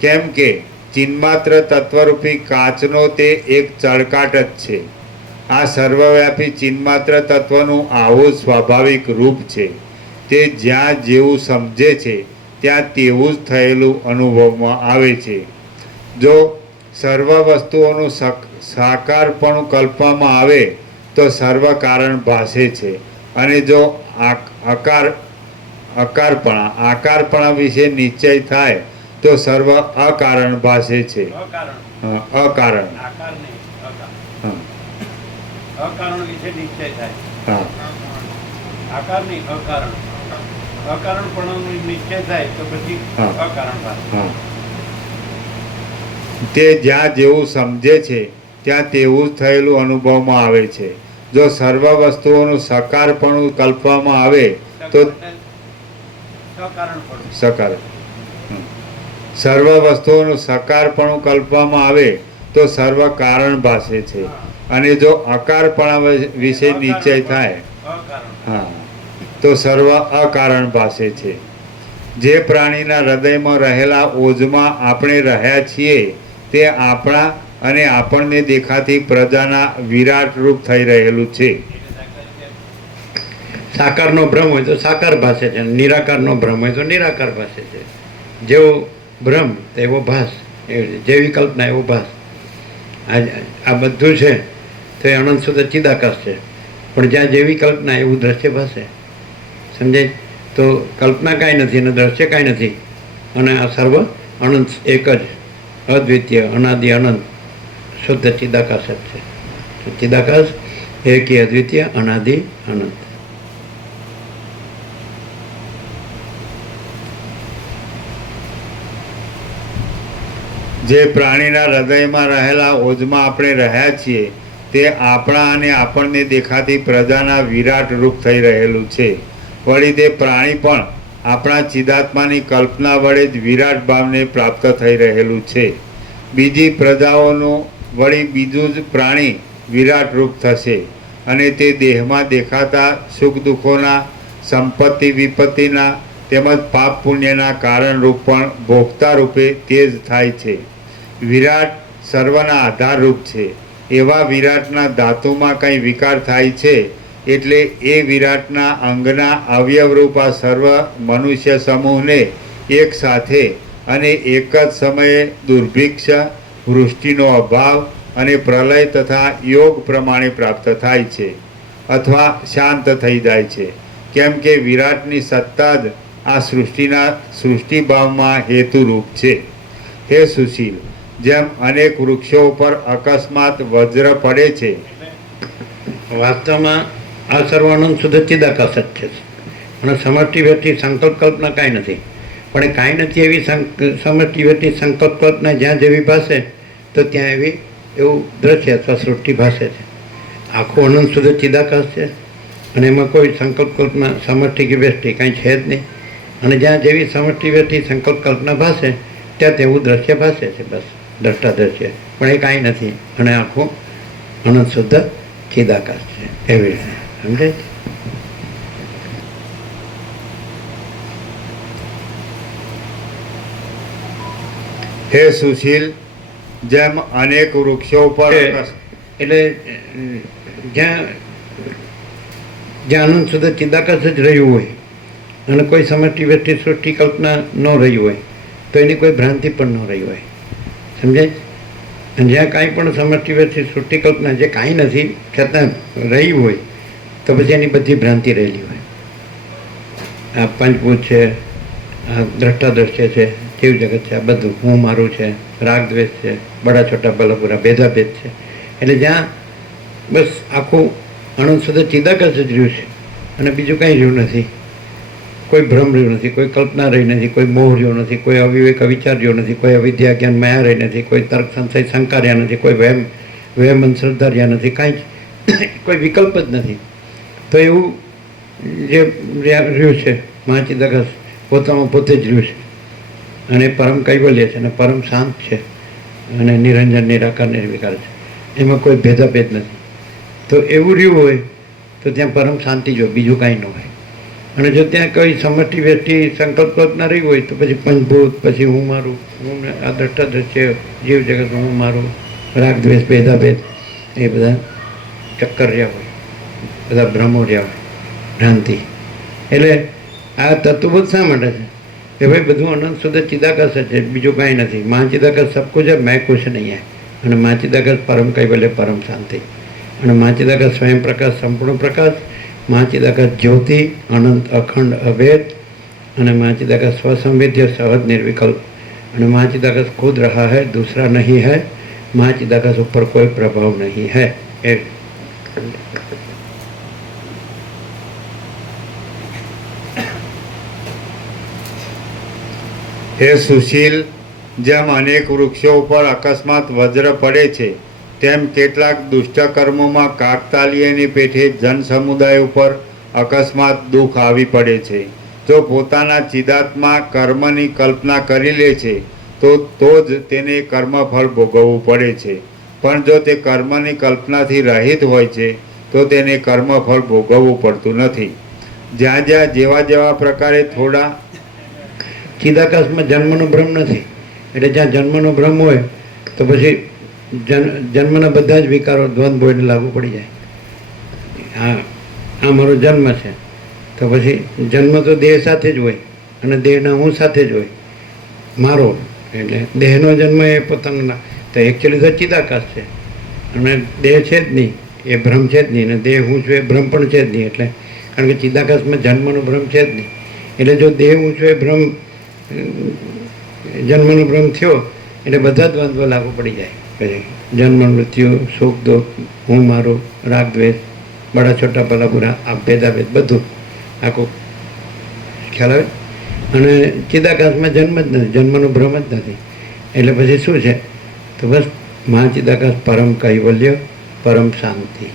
કેમ કે ચિન્માત્ર તત્વરૂપી કાચનો તે એક ચળકાટ જ છે. આ સર્વવ્યાપી ચિન્માત્ર તત્વનું આવું સ્વાભાવિક રૂપ છે. તે જ્યાં જેવું સમજે છે ત્યાં તેવું જ થયેલું અનુભવમાં આવે છે. જો સર્વ વસ્તુઓનું સાકારપણું કલ્પવામાં આવે તો સર્વ કારણ ભાસે છે, અને જો આકારપણા વિશે નિશ્ચય થાય તો સર્વ અકારણ ભાસે છે. અકારણ અકારણ વિશે નિશ્ચય થાય. હા, આકાર નહીં, અકારણ. અકારણપણાનો નિશ્ચય થાય તો પછી હા. અકારણ ભાષા. હા. તે જ્યાં જેવું સમજે છે ત્યાં તેવું જ થયેલું અનુભવમાં આવે છે. જો સર્વ વસ્તુઓનું સકારપણું કલ્પવામાં આવે તો સકારણપણું. સકાર સર્વ વસ્તુઓનું સકારપણું કલ્પવામાં આવે તો સર્વ કારણ ભાસે છે, અને જો અકારપણા વિશે નિશ્ચય થાય અકારણ. હા તો સર્વ અકારણ ભાસે છે. જે પ્રાણીના હૃદયમાં રહેલા ઓજમાં આપણે રહ્યા છીએ તે આપણા અને આપણને દેખાતી પ્રજાના વિરાટ રૂપ થઈ રહેલું છે. સાકારનો ભ્રમ હોય તો સાકાર ભાસે છે, નિરાકારનો ભ્રમ હોય તો નિરાકાર ભાસે છે. જેવો ભ્રમ તેવો ભાસ, જેવી કલ્પના એવો ભાસ. આ બધું છે તો એ અનંત શુદ્ધ ચિદાકાશ છે. પણ જ્યાં જેવી કલ્પના એવું દ્રશ્ય ભાસે. સમજાય? તો કલ્પના કાંઈ નથી અને દ્રશ્ય કાંઈ નથી, અને આ સર્વ અનંત એક જ અદ્વિતીય અનાદિ અનંત શુદ્ધ ચિદાકાશ જ છે. ચિદાકાશ એકી અદ્વિતીય અનાદિ અનંત. જે પ્રાણીના હૃદયમાં રહેલા ઓજમાં આપણે રહ્યા છીએ તે આપણા અને આપણને દેખાતી પ્રજાના વિરાટ રૂપ થઈ રહેલું છે. વળી તે પ્રાણી પણ આપણા ચિદાત્માની કલ્પના વડે જ વિરાટ ભાવને પ્રાપ્ત થઈ રહેલું છે. બીજી પ્રજાઓનું વળી બીજું જ પ્રાણી વિરાટ રૂપ થશે, અને તે દેહમાં દેખાતા સુખ દુઃખોના, સંપત્તિ વિપત્તિના તેમજ પાપ પુણ્યના કારણ રૂપ પણ ભોગતા રૂપે તે જ થાય છે. વિરાટ સર્વના આધાર રૂપ છે. એવા વિરાટના ધાતુમાં કંઈ વિકાર થાય છે એટલે એ વિરાટના અંગના અવયવરૂપ આ સર્વ મનુષ્ય સમૂહને એક સાથે અને એક જ સમયે દુર્ભિક્ષ, વૃષ્ટિનો અભાવ અને પ્રલય તથા યોગ પ્રમાણે પ્રાપ્ત થાય છે અથવા શાંત થઈ જાય છે. કેમ કે વિરાટની સત્તા જ આ સૃષ્ટિભાવમાં હેતુરૂપ છે. હે સુશીલ, જેમ અનેક વૃક્ષો ઉપર અકસ્માત વજ્ર પડે છે. વાસ્તવમાં આ સર્વ અનંત શુદ્ધ ચિદાકાશ જ છે, અને સમષ્ટિ વ્યક્તિ સંકલ્પ કલ્પના કાંઈ નથી. પણ એ કાંઈ નથી એવી સમષ્ટિ વ્યક્તિ સંકલ્પ કલ્પના જ્યાં જેવી ભાષે તો ત્યાં એવું દ્રશ્ય અથવા સૃષ્ટિ ભાષે છે. આખું અનંત શુદ્ધ ચિદાકાશ છે, અને એમાં કોઈ સંકલ્પ કલ્પના સમષ્ટિ કે વ્યષ્ટિ કાંઈ છે જ નહીં. અને જ્યાં જેવી સમષ્ટિ વ્યક્તિ સંકલ્પ કલ્પના ભાષે ત્યાં તેવું દ્રશ્ય ભાષે છે. બસ દ્રષ્ટા દ્રશ્ય, પણ એ કાંઈ નથી, અને આખું અનંત શુદ્ધ ચિદાકાશ છે, એવી રીતે સમજાય છે? હે સુશીલ, જેમ અનેક વૃક્ષો પર એટલે જ્યાં જ્યાં અનંત સુધી ચિદાકાશ જ રહ્યું હોય અને કોઈ સમષ્ટિ વ્યષ્ટિ સૃષ્ટિ કલ્પના ન રહી હોય તો એની કોઈ ભ્રાંતિ પણ ન રહી હોય, સમજાય? અને જ્યાં કાંઈ પણ સમષ્ટિ વ્યષ્ટિ સૃષ્ટિ કલ્પના જે કાંઈ નથી છતાં રહી હોય તો પછી એની બધી ભ્રાંતિ રહેલી હોય. આ પંચભૂત છે, આ દ્રષ્ટાદ્રશ્ય છે, જીવ જગત છે, આ બધું હું મારું છે, રાગ દ્વેષ છે, બડા છોટા બલપુરા ભેદાભેદ છે. એટલે જ્યાં બસ આખું અનંત સુધી ચિદાકાશ જ રહ્યું છે અને બીજું કાંઈ રહ્યું નથી. કોઈ ભ્રમ રહ્યું નથી, કોઈ કલ્પના રહી નથી, કોઈ મોહ રહ્યો નથી, કોઈ અવિવેક અવિચાર રહ્યો નથી, કોઈ અવિદ્યા જ્ઞાન માયા રહી નથી, કોઈ તર્ક સંશય શંકા રહ્યા નથી, કોઈ વહેમ અંધશ્રદ્ધા રહ્યા નથી, કાંઈ જ કોઈ વિકલ્પ જ નથી. તો એવું જે રહ્યું છે મહાચિદાકાશ પોતામાં પોતે જ રહ્યું છે અને પરમ કૈવલ્ય છે અને પરમ શાંત છે અને નિરંજન નિરાકાર નિર્વિકાર છે, એમાં કોઈ ભેદાભેદ નથી. તો એવું રહ્યું હોય તો ત્યાં પરમ શાંતિ જો બીજું કાંઈ ન હોય. અને જો ત્યાં કોઈ સમષ્ટિ વ્યષ્ટિ સંકલ્પ કલ્પના રહી હોય તો પછી પંચભૂત, પછી હું મારું, હું આ દ્રષ્ટાદ્રશ્ય જીવ જગત, હું મારું, રાગ દ્વેષ ભેદાભેદ, એ બધા ચક્કર રહ્યા હોય, બધા ભ્રમો રહ્યા હોય, ભ્રાંતિ. એટલે આ તત્વબોધ શા માટે છે કે ભાઈ બધું અનંત શુદ્ધ ચિદાકાશ જ છે, બીજું કાંઈ નથી. મહાચિદાકાશ સબ કુછ है, मैं कुछ नहीं है. અને મહાચિદાકાશ પરમ કૈવલ્ય પરમ શાંતિ. અને મહાચિદાકાશ સ્વયં પ્રકાશ સંપૂર્ણ પ્રકાશ, મહાચિદાકાશ જ્યોતિ અનંત અખંડ અભેદ, અને મહાચિદાકાશ સ્વસંવેદ્ય સહજ નિર્વિકલ્પ. અને મહાચિદાકાશ खुद रहा है, दूसरा नहीं है. મહાચિદાકાશ ઉપર કોઈ પ્રભાવ નહીં है. એ હે સુશીલ, જેમ અનેક વૃક્ષો ઉપર અકસ્માત વજ્ર પડે છે, તેમ કેટલાક દુષ્ટ કર્મોમાં કાકતાલીયની પેઠે જન સમુદાય ઉપર અકસ્માત દુઃખ આવી પડે છે. જો પોતાના ચિદાત્મા કર્મની કલ્પના કરી લે છે તો જ તેને કર્મફળ ભોગવવું પડે છે. પણ જો તે કર્મની કલ્પનાથી રહિત હોય છે તો તેને કર્મફળ ભોગવવું પડતું નથી. જ્યાં જ્યાં જેવા જેવા પ્રકારે થોડા ચિદાકાશમાં જન્મનો ભ્રમ નથી. એટલે જ્યાં જન્મનો ભ્રમ હોય તો પછી જન્મના બધા જ વિકારો દ્વંદ્વ હોય લાગુ પડી જાય. આ મારો જન્મ છે તો પછી જન્મ તો દેહ સાથે જ હોય અને દેહના હું સાથે જ હોય. મારો એટલે દેહનો જન્મ એ પોતાનો તો એકચ્યુઅલી તો ચિદાકાશ છે અને દેહ છે જ નહીં, એ ભ્રમ છે જ નહીં, અને દેહ હું છું એ ભ્રમ પણ છે જ નહીં. એટલે કારણ કે ચિદાકાશમાં જન્મનો ભ્રમ છે જ નહીં. એટલે જો દેહ હું છું એ ભ્રમ જન્મનો ભ્રમ થયો એટલે બધા દ્વંદ્વ લાગુ પડી જાય. પછી જન્મ મૃત્યુ, સુખ દુઃખ, હું મારું, રાગ દ્વેષ, બડા છોટા ભલા બુરા, આ ભેદાભેદ બધું આખું ખ્યાલ આવે. અને ચિદાકાશમાં જન્મ જ નથી, જન્મનો ભ્રમ જ નથી. એટલે પછી શું છે તો બસ મહાચિદાકાશ પરમ કૈવલ્ય પરમ શાંતિ.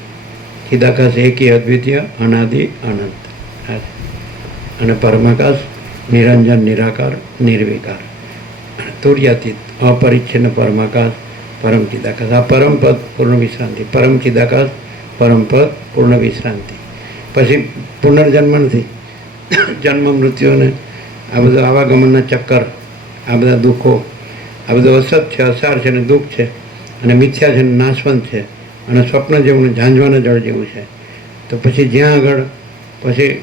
ચિદાકાશ એકી અદ્વિતીય અનાદિ અનંત. અને પરમાકાશ નિરંજન નિરાકાર નિર્વિકાર. તુર્યાતીત અપરિચ્છિન્ન પરમાકાશ પરમ ચિદાકાશ. આ પરમ પદ પૂર્ણ વિશ્રાંતિ, પરમ ચિદાકાશ પરમ પદ પૂર્ણ વિશ્રાંતિ. પછી પુનર્જન્મ નથી. જન્મ મૃત્યુને આ બધું આવાગમનના ચક્કર, આ બધા દુઃખો, આ બધું અસત છે, અસાર છે, અને દુઃખ છે, અને મિથ્યા છે, અને નાશવંત છે, અને સ્વપ્ન જેવું ઝાંઝવાના જળ જેવું છે. તો પછી જ્યાં આગળ પછી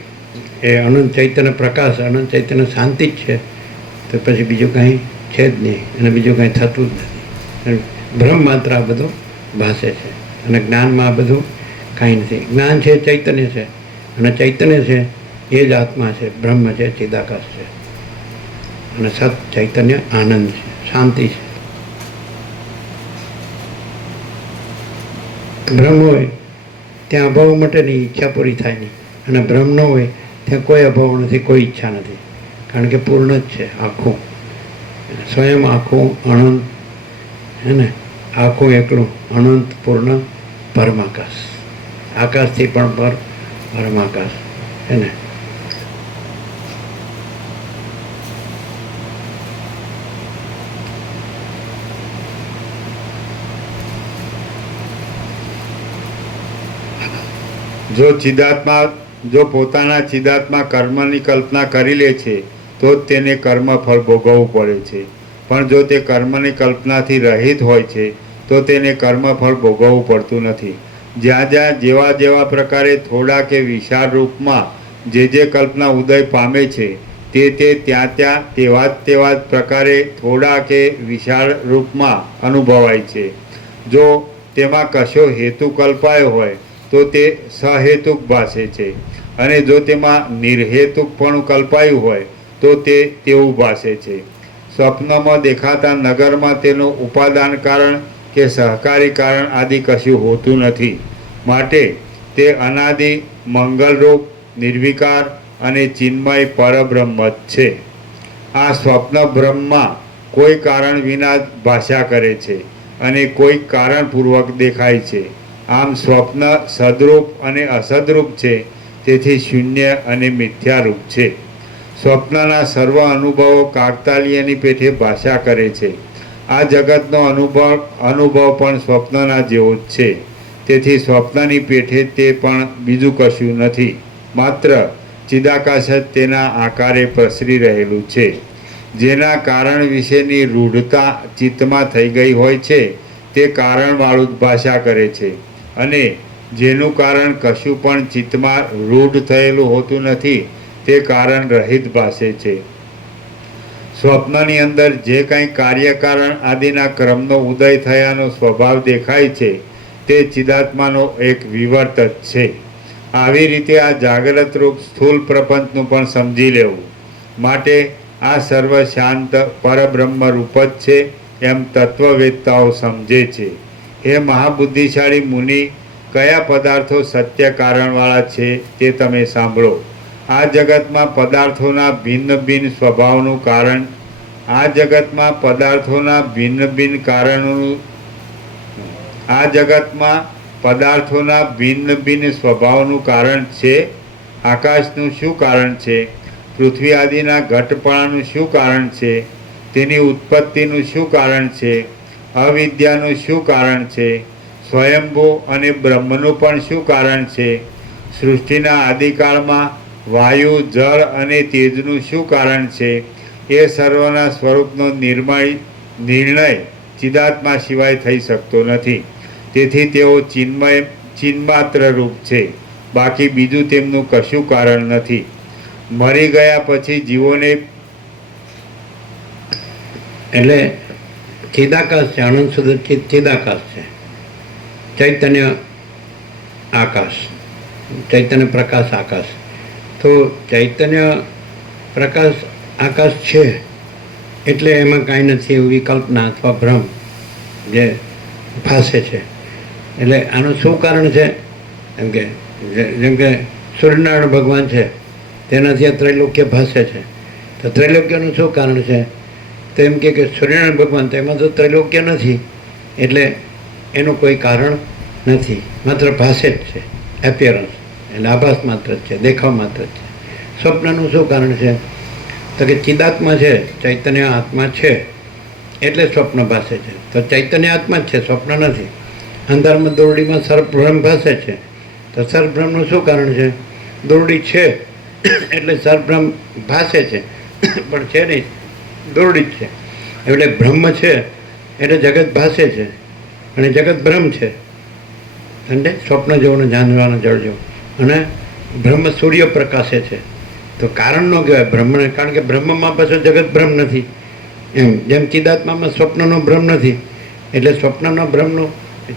એ અનંત ચૈતન્ય પ્રકાશ, અનંત ચૈતન્ય શાંતિ જ છે, તો પછી બીજું કાંઈ છે જ નહીં અને બીજું કાંઈ થતું જ નથી. ભ્રમ માત્ર આ બધું ભાષે છે અને જ્ઞાનમાં આ બધું કાંઈ નથી. જ્ઞાન છે ચૈતન્ય છે અને ચૈતન્ય છે એ જ આત્મા છે, બ્રહ્મ છે, ચિદાકાશ છે, અને સત ચૈતન્ય આનંદ છે, શાંતિ છે. ભ્રમ હોય ત્યાં અભાવ માટેની ઈચ્છા પૂરી થાય નહીં, અને ભ્રમ ન હોય ત્યાં કોઈ અભાવ નથી, કોઈ ઈચ્છા નથી, કારણ કે પૂર્ણ જ છે આખું, સ્વયં આખું અનંત હે ને, આખું એકલું અનંત પૂર્ણ પરમાકાશ, આકાશથી પણ પર પરમાકાશ હે ને. જો પોતાના ચિદાત્મા કર્મની કલ્પના કરી લે છે તો જ તેને કર્મફળ ભોગવવું પડે છે. પણ જો તે કર્મની કલ્પનાથી રહિત હોય છે તો તેને કર્મફળ ભોગવવું પડતું નથી. જ્યાં જેવા પ્રકારે થોડા કે વિશાળ રૂપમાં જે કલ્પના ઉદય પામે છે તે ત્યાં તેવા જ પ્રકારે થોડા કે વિશાળ રૂપમાં અનુભવાય છે. જો તેમાં કશો હેતુ કલ્પાયો હોય તો તે સહેતુક ભાસે છે, અને જો તેમાં નિર્હેતુકપણું કલ્પાયું હોય તો તે તેવું ભાસે છે. સ્વપ્નમાં દેખાતા નગરમાં તેનું ઉપાદાન કારણ કે સહકારી કારણ આદિ કશું હોતું નથી. માટે તે અનાદિ મંગલરૂપ નિર્વિકાર અને ચિન્મય પરબ્રહ્મ જ છે. આ સ્વપ્ન બ્રહ્મમાં કોઈ કારણ વિના જ ભાષા કરે છે અને કોઈ કારણપૂર્વક દેખાય છે. આમ સ્વપ્ન સદરૂપ અને અસદરૂપ છે, તેથી શૂન્ય અને મિથ્યારૂપ છે. સ્વપ્નના સર્વ અનુભવો કાકતાલીયની પેઠે ભાષા કરે છે. આ જગતનો અનુભવ પણ સ્વપ્નના જેવો જ છે. તેથી સ્વપ્નની પેઠે તે પણ બીજું કશું નથી, માત્ર ચિદાકાશ જ તેના આકારે પ્રસરી રહેલું છે. જેના કારણ વિશેની રૂઢતા ચિત્તમાં થઈ ગઈ હોય છે તે કારણવાળું જ ભાષા કરે છે, અને જેનું કારણ કશું પણ ચિત્તમાં રૂઢ થયેલું હોતું નથી તે કારણ રહિત ભાષે છે. સ્વપ્નની અંદર જે કંઈ કાર્યકારણ આદિના ક્રમનો ઉદય થયાનો સ્વભાવ દેખાય છે તે ચિદાત્માનો એક વિવર્ત જ છે. આવી રીતે આ જાગ્રત રૂપ સ્થૂલ પ્રપંચનું પણ સમજી લેવું. માટે આ સર્વ શાંત પરબ્રહ્મ રૂપ જ છે એમ તત્વવેત્તાઓ સમજે છે. હે મહાબુદ્ધિશાળી મુનિ, કયા પદાર્થો સત્ય કારણવાળા છે તે તમે સાંભળો. આ જગતમાં પદાર્થોના ભિન્ન ભિન્ન સ્વભાવનું કારણ કારણ છે. આકાશનું શું કારણ છે? પૃથ્વી આદિના ઘટપણાનું શું કારણ છે? તેની ઉત્પત્તિનું શું કારણ છે? અવિદ્યાનું શું કારણ છે? સ્વયંભૂ અને બ્રહ્મનું પણ શું કારણ છે? સૃષ્ટિના આદિકાળમાં વાયુ, જળ અને તેજનું શું કારણ છે? એ સર્વના સ્વરૂપનો નિર્ણય ચિદાત્મા સિવાય થઈ શકતો નથી. તેથી તેઓ ચિન્માત્ર રૂપ છે, બાકી બીજું તેમનું કશું કારણ નથી. મરી ગયા પછી જીવોને એટલે ચિદાકાશ છે, આનંદ શુદ્ધ ચિદાકાશ છે. ચૈતન્ય આકાશ, ચૈતન્ય પ્રકાશ આકાશ. તો ચૈતન્ય પ્રકાશ આકાશ છે એટલે એમાં કાંઈ નથી એવી કલ્પના અથવા ભ્રમ જે ભાસે છે. એટલે આનું શું કારણ છે? જેમ કે સૂર્યનારાયણ ભગવાન છે, તેનાથી આ ત્રૈલોક્ય ભાસે છે. તો ત્રૈલોક્યનું શું કારણ છે? તો એમ કે સૂર્યનારાયણ ભગવાન, તો એમાં તો ત્રૈલોક્ય નથી, એટલે એનું કોઈ કારણ નથી, માત્ર ભાસે જ છે. એપિયરન્સ એટલે આભાસ માત્ર જ છે, દેખાવ માત્ર જ છે. સ્વપ્નનું શું કારણ છે? તો કે ચિદાત્મા છે, ચૈતન્ય આત્મા છે એટલે સ્વપ્ન ભાસે છે. તો ચૈતન્ય આત્મા જ છે, સ્વપ્ન નથી. અંધારમાં દોરડીમાં સર્પભ્રમ ભાસે છે, તો સર્પભ્રમનું શું કારણ છે? દોરડી છે એટલે સર્પભ્રમ ભાસે છે, પણ છે નહીં, દોરડી જ છે. એટલે બ્રહ્મ છે એટલે જગત ભાસે છે, અને જગત બ્રહ્મ છે. સમજે? સ્વપ્ન જેવું જાણવાનો જળ જેવું. અને બ્રહ્મ સૂર્ય પ્રકાશે છે, તો કારણ ન કહેવાય બ્રહ્મને, કારણ કે બ્રહ્મમાં પાછું જગત બ્રહ્મ નથી. એમ જેમ ચિદાત્મામાં સ્વપ્નનો ભ્રમ નથી, એટલે સ્વપ્નનો ભ્રમનું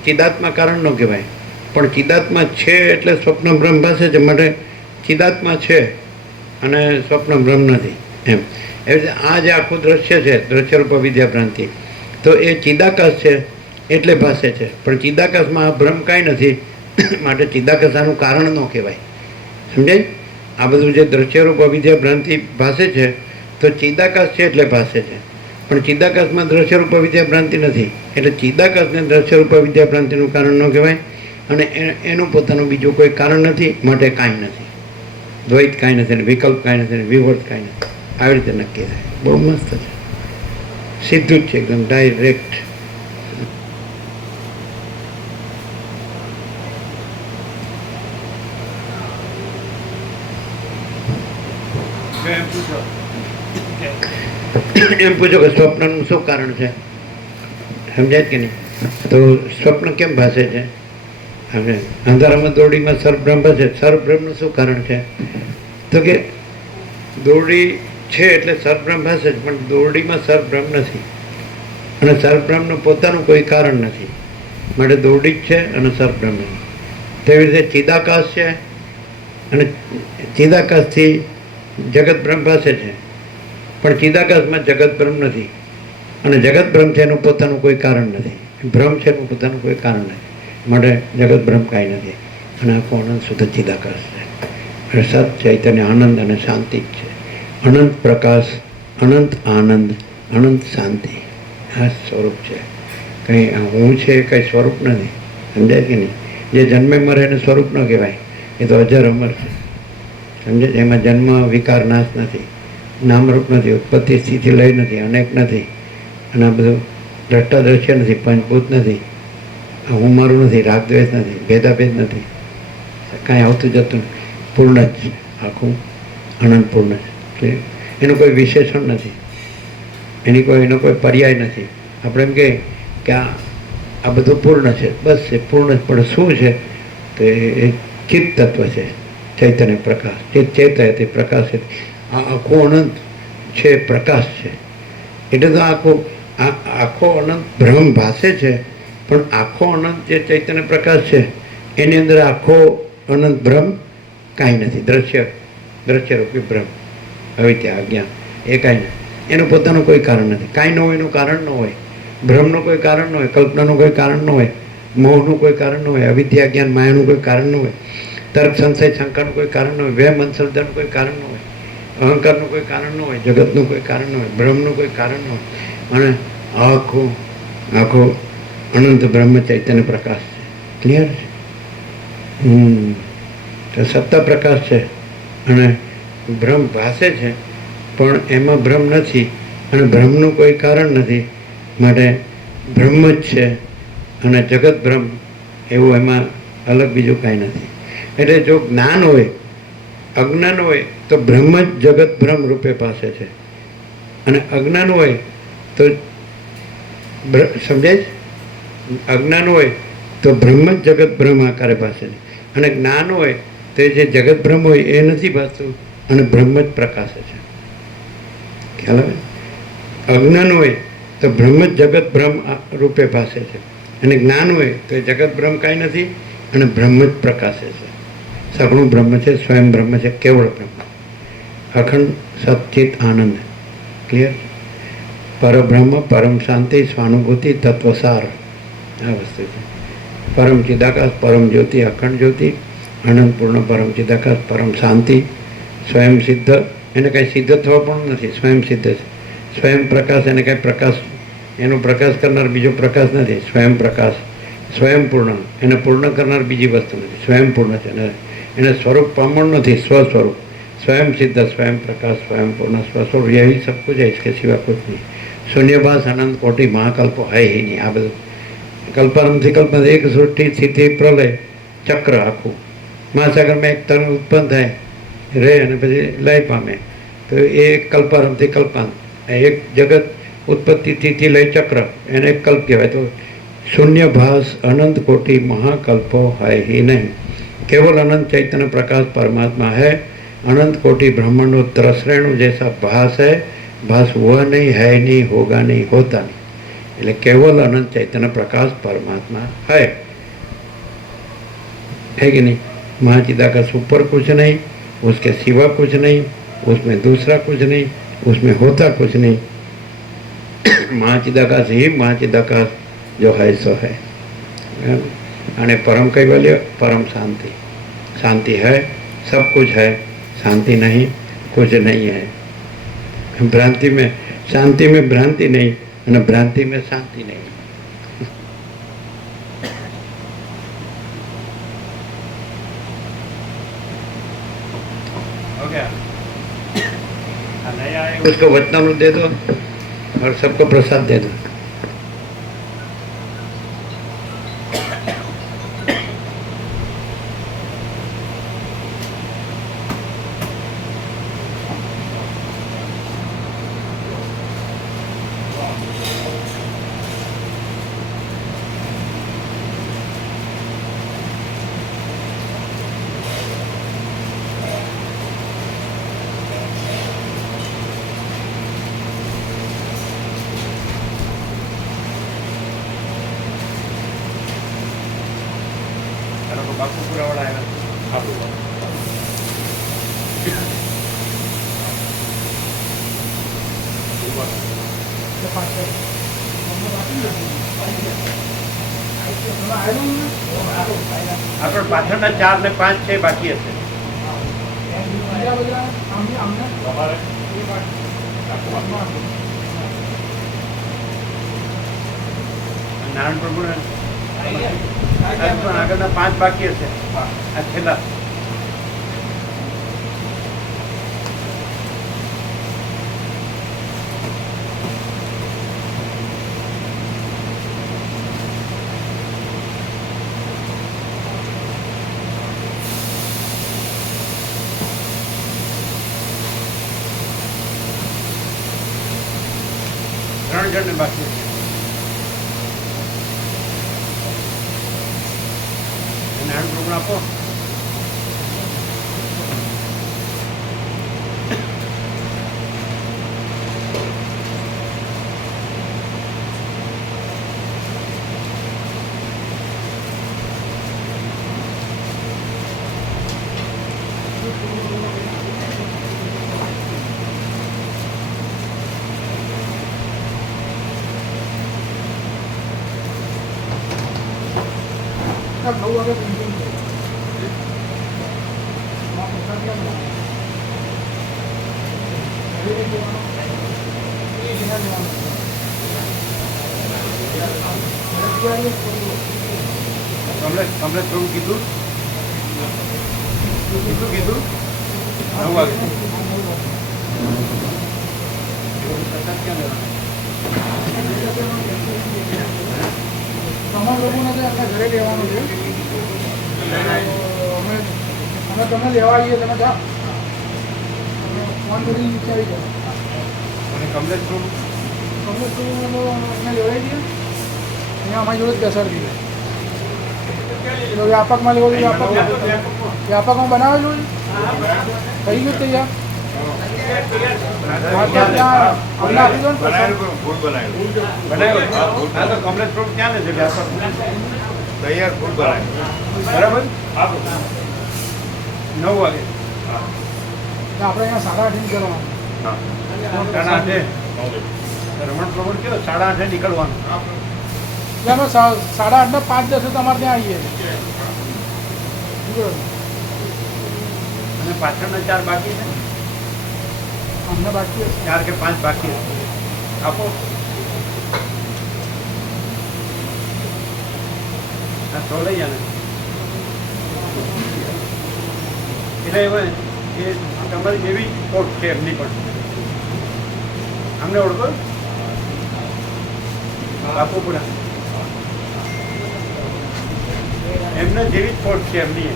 ચિદાત્મા કારણ ન કહેવાય. પણ ચિદાત્મા છે એટલે સ્વપ્ન ભ્રમ ભાસે છે, માટે ચિદાત્મા છે અને સ્વપ્ન ભ્રમ નથી. એમ એવી રીતે આ જે આખું દ્રશ્ય છે, દ્રશ્યરૂપ વિદ્યાભ્રાંતિ, તો એ ચિદાકાશ છે એટલે ભાસે છે. પણ ચિદાકાશમાં આ ભ્રમ કાંઈ નથી, માટે ચિદાકાશ આનું કારણ ન કહેવાય. સમજાય? આ બધું જે દ્રશ્યરૂપ અવિદ્યાભ્રાંતિ ભાસે છે, તો ચિદાકાશ છે એટલે ભાસે છે. પણ ચિદાકાશમાં દ્રશ્યરૂપ અવિદ્યાભ્રાંતિ નથી, એટલે ચિદાકાશને દ્રશ્યરૂપ અવિદ્યાભ્રાંતિનું કારણ ન કહેવાય. અને એનું પોતાનું બીજું કોઈ કારણ નથી, માટે કાંઈ નથી. દ્વૈત કાંઈ નથી, ને વિકલ્પ કાંઈ નથી, ને વિવર્ત કાંઈ નથી. આવી રીતે નક્કી થાય. બહુ મસ્ત છે, સીધું જ છે, એકદમ ડાયરેક્ટ. જો એમ પૂછો કે એમ પૂછો કે સ્વપ્નનું શું કારણ છે, સમજાય કે નહીં? તો સ્વપ્ન કેમ ભાસે છે? આપણે અંધારામાં દોરડીમાં સર્વબ્રહ્મ ભાસે, સર્વબ્રહ્મનું શું કારણ છે? તો કે દોરડી છે એટલે સર્વબ્રહ્મ ભાસે જ, પણ દોરડીમાં સર્વબ્રહ્મ નથી અને સર્વબ્રહ્મનું પોતાનું કોઈ કારણ નથી, માટે દોરડી જ છે અને સર્વબ્રહ્મ નથી. તેવી રીતે ચિદાકાશ છે અને ચિદાકાશથી જગત બ્રહ્મ ભાસે છે, પણ ચિદાકાશમાં જગત બ્રહ્મ નથી અને જગત બ્રહ્મ છે એનું પોતાનું કોઈ કારણ નથી. બ્રહ્મ છે એનું પોતાનું કોઈ કારણ નથી, માટે જગત બ્રહ્મ કાંઈ નથી અને આખો અનંત શુદ્ધ ચિદાકાશ છે. અને સત ચૈતન્ય આનંદ અને શાંતિ જ છે. અનંત પ્રકાશ, અનંત આનંદ, અનંત શાંતિ, આ સ્વરૂપ છે. કંઈ હું છે એ કંઈ સ્વરૂપ નથી, સમજાય કે નહીં? જે જન્મે મરે એને સ્વરૂપ ન કહેવાય, એ તો અજર અમર છે, સમજે? એમાં જન્મ વિકાર નાશ નથી, નામરૂપ નથી, ઉત્પત્તિ સ્થિતિ લય નથી, અનેક નથી, અને આ બધું દ્રષ્ટા દ્રશ્ય નથી, પંચભૂત નથી, આ હું મારું નથી, રાગદ્વેષ નથી, ભેદાભેદ નથી, કાંઈ આવતું જતું નથી. પૂર્ણ જ છે, આખું અનંત પૂર્ણ છે. એનું કોઈ વિશેષણ નથી, એનો કોઈ પર્યાય નથી. આપણે એમ કહીએ કે આ બધું પૂર્ણ છે, બસ એ પૂર્ણ જ. પણ શું છે? તો એ ચિત્ત તત્વ છે, ચૈતન્ય પ્રકાશ. ચેત તે પ્રકાશ છે. આ આખો અનંત છે, પ્રકાશ છે. એટલે તો આખો અનંત બ્રહ્મ ભાસે છે, પણ આખો અનંત જે ચૈતન્ય પ્રકાશ છે એની અંદર આખો અનંત બ્રહ્મ કાંઈ નથી. દ્રશ્યરૂપી બ્રહ્મ, અવિદ્યા, અજ્ઞાન, એ કાંઈ નથી. એનું પોતાનું કોઈ કારણ નથી. કાંઈ ન હોય એનું કારણ ન હોય, બ્રહ્મનું કોઈ કારણ ન હોય, કલ્પનાનું કોઈ કારણ ન હોય, મોહનું કોઈ કારણ ન હોય, અવિદ્યા જ્ઞાન માયાનું કોઈ કારણ ન હોય, તર્ક સંશય શંકાનું કોઈ કારણ ન હોય, વેમ અંધશ્રદ્ધાનું કોઈ કારણ ન હોય, અહંકારનું કોઈ કારણ ન હોય, જગતનું કોઈ કારણ ન હોય, બ્રહ્મનું કોઈ કારણ ન હોય, અને આખો અનંત બ્રહ્મ ચૈતન્ય પ્રકાશ છે. ક્લિયર છે? તો સત્તા પ્રકાશ છે અને બ્રહ્મ ભાસે છે, પણ એમાં બ્રહ્મ નથી અને બ્રહ્મનું કોઈ કારણ નથી, માટે બ્રહ્મ જ છે અને જગત બ્રહ્મ, એવું એમાં અલગ બીજું કાંઈ નથી. એટલે જો જ્ઞાન હોય, અજ્ઞાન હોય તો બ્રહ્મ જ જગત બ્રહ્મ રૂપે પાસે છે, અને અજ્ઞાન હોય તો સમજાય છે? અજ્ઞાન હોય તો બ્રહ્મ જ જગત બ્રહ્મ આકારે પાસે છે, અને જ્ઞાન હોય તો જે જગત બ્રહ્મ હોય એ નથી ભાસતું અને બ્રહ્મ જ પ્રકાશે છે. ખ્યાલ આવે? અજ્ઞાન હોય તો બ્રહ્મ જ જગત બ્રહ્મ રૂપે ભાસે છે, અને જ્ઞાન હોય તો એ જગત બ્રહ્મ કાંઈ નથી અને બ્રહ્મ જ પ્રકાશે છે. સગુણ બ્રહ્મ છે, સ્વયં બ્રહ્મ છે, કેવળ બ્રહ્મ, અખંડ સચ્ચિત આનંદ. ક્લિયર? પરબ્રહ્મ, પરમ શાંતિ, સ્વાનુભૂતિ, તત્વસાર, આ વસ્તુ છે. પરમ ચિદાકાશ, પરમ જ્યોતિ, અખંડ જ્યોતિ, અનંતપૂર્ણ પરમ ચિદાકાશ, પરમ શાંતિ, સ્વયં સિદ્ધ. એને કાંઈ સિદ્ધ થવા પણ નથી, સ્વયં સિદ્ધ છે. સ્વયં પ્રકાશ, એને કાંઈ પ્રકાશ, એનો પ્રકાશ કરનાર બીજો પ્રકાશ નથી. સ્વયં પ્રકાશ, સ્વયં પૂર્ણ, એને પૂર્ણ કરનાર બીજી વસ્તુ નથી. સ્વયં પૂર્ણ છે, એને સ્વરૂપ પામણ નથી, સ્વસ્વરૂપ, स्वयं सिद्ध, स्वयं प्रकाश, स्वयं पूर्ण, स्वस्वरूप, यही सब कुछ है, इसके सिवा कुछ नहीं. शून्यभास अनंत कोटि महाकल्प है ही नहीं. आ બધું કલ્પારંભથી કલ્પના, એક સૃષ્ટિ, સ્થિતિ, પ્રલય ચક્ર આખું. મહાસાગરમાં એક તરંગ ઉત્પન્ન થાય, રહે અને પછી લય પામે, તો એ કલ્પારંભથી કલ્પાંત. એક જગત ઉત્પત્તિ, સ્થિતિ, લય ચક્ર, એને એક કલ્પ કહેવાય. તો शून्यभास अनंत कोटि महाकल्पो है ही नहीं. केवल अनंत चैतन्य प्रकाश परमात्मा है. अनंत कोटि ब्रह्मांडो त्रसरेणु जैसा भास है. भास हुआ नहीं, है नहीं, होगा नहीं, होता नहीं. એટલે केवल अनंत चैतन्य प्रकाश परमात्मा है कि नहीं? महाचिदाकाश ऊपर कुछ नहीं, उसके सिवा कुछ नहीं, उसमें दूसरा कुछ नहीं, उसमें होता कुछ नहीं. महाचिदाकाश ही महाचिदाकाश जो है सो है. અને परम कैवल्य, परम शांति. शांति है, सब कुछ है. शांति नहीं, कुछ नहीं है. भ्रांति में, शांति में भ्रांति नहीं, અને ભ્રાંતિ में शांति नहीं. हो गया? नया है उसको वचनामृत दे दो और सबको प्रसाद दे दो. બાપુપુરાવાળા આવ્યા આપણે પાછળના 4 ને 5 છે બાકી હશે. નારાયણ પ્રભુ આગળના 5 બાકી હશે. આ છેલ્લા ત્રણ જણને બાકી હશે. નારાયણ પ્રભુ આપો. કમલેશ પ્રભુ કીધું 9 વાગે. તમામ લોકોને તો એમના ઘરે લેવાનું છે. અમે તમને લેવા આવીએ, તમે જાઓ ફોન કરી વિચારી જાઓ. અને કમલેશ પ્રભુ તમને શું એમને લેવડાવી દઈએ, અહીંયા અમારી જોડે જ બેસાડી દઈએ. પેલો વ્યાપકમાં લેવો જોઈએ, વ્યાપકમાં બનાવે જોઈએ. થઈ ગયું તૈયાર. અમને આપી દો ને. બનાવ્યો. હા તો કમલેશ પ્રભુ ક્યાં ને છે વ્યાપક તૈયાર ફૂલ બનાવ્યું. બરાબર 9 વાગે. આપણે અહીંયા 8:30 કરવાનું. 8:30 રમણ પ્રભુ કયો 8:30 નીકળવાનું. એટલે અમે 8:30 ને 5:10 તમારે ત્યાં આવીએ. અને પાછળના 4 બાકી છે. અમને બાકી 4 કે 5 બાકી છે. આપો. હા તો લઈ જાને. એટલે એમાં એ તમારી એવી કોટ છે એમની પણ. અમને ઓળખો બાપુપુરા એમને જેવી જ કોટ છે એમની.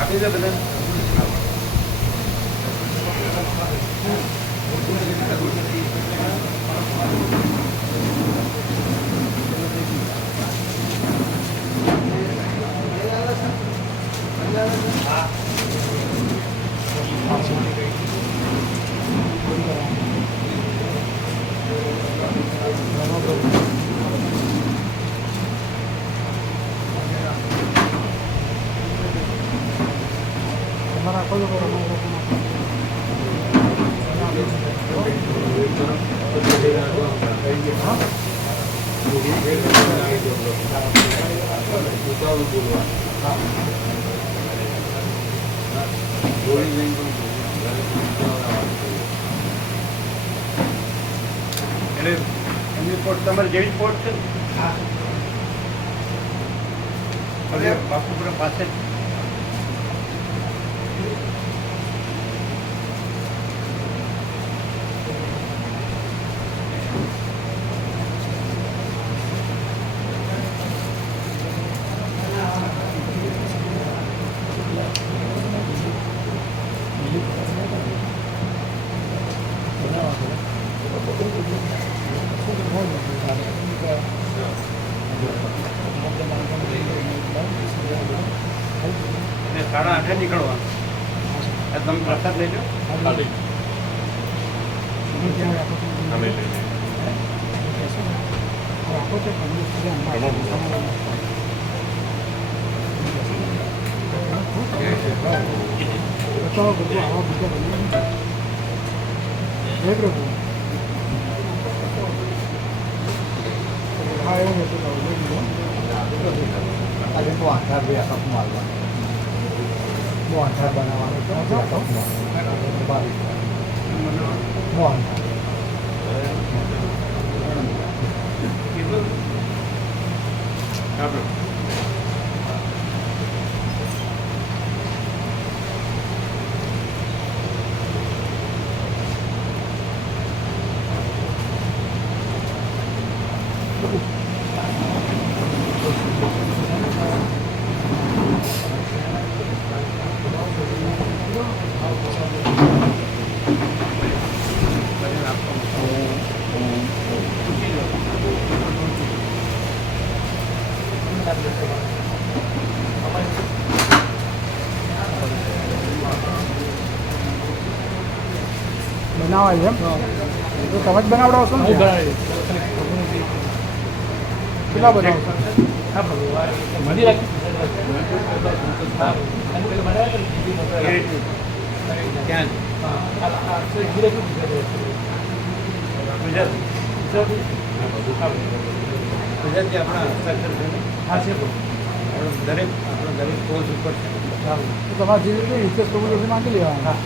આપી દે બધા. તમારા આખો લોકો એટલે એમની કોટ તમારી જેવી જ કોટ છે. હવે બાપુપુરા પાસે જ. 8:30 નીકળવાનું. આ તમે પ્રસાદ લેજો. તમે ત્યાં રાખો છો? અમે લઈ લઈએ. રાખો છો બતાવો બધું આવા બીજા બની જય પ્રભુ હા એવું હતું તો લઈ લીધો આજે તો આધાર બે આટક મારવાનો બહુ આધાર બનાવવાનો તો આટક મારવાનો આપણે બનાવાય એમ તો તમે જ બનાવડાવશો ને કેટલા બનાવશો ત્યાં ગુજરાતી આપણા હસ્તાક્ષર છે ને? હા છે દરેક પોસ્ટ ઉપર છે. તો તમારે જે રીતે રિક્વેસ્ટ કરવું છે માંગી લેવાનું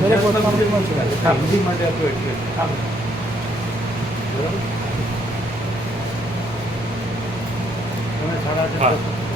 દરેક પોતાનું મળશે બધી માટે હતું એટલે તમે 8:30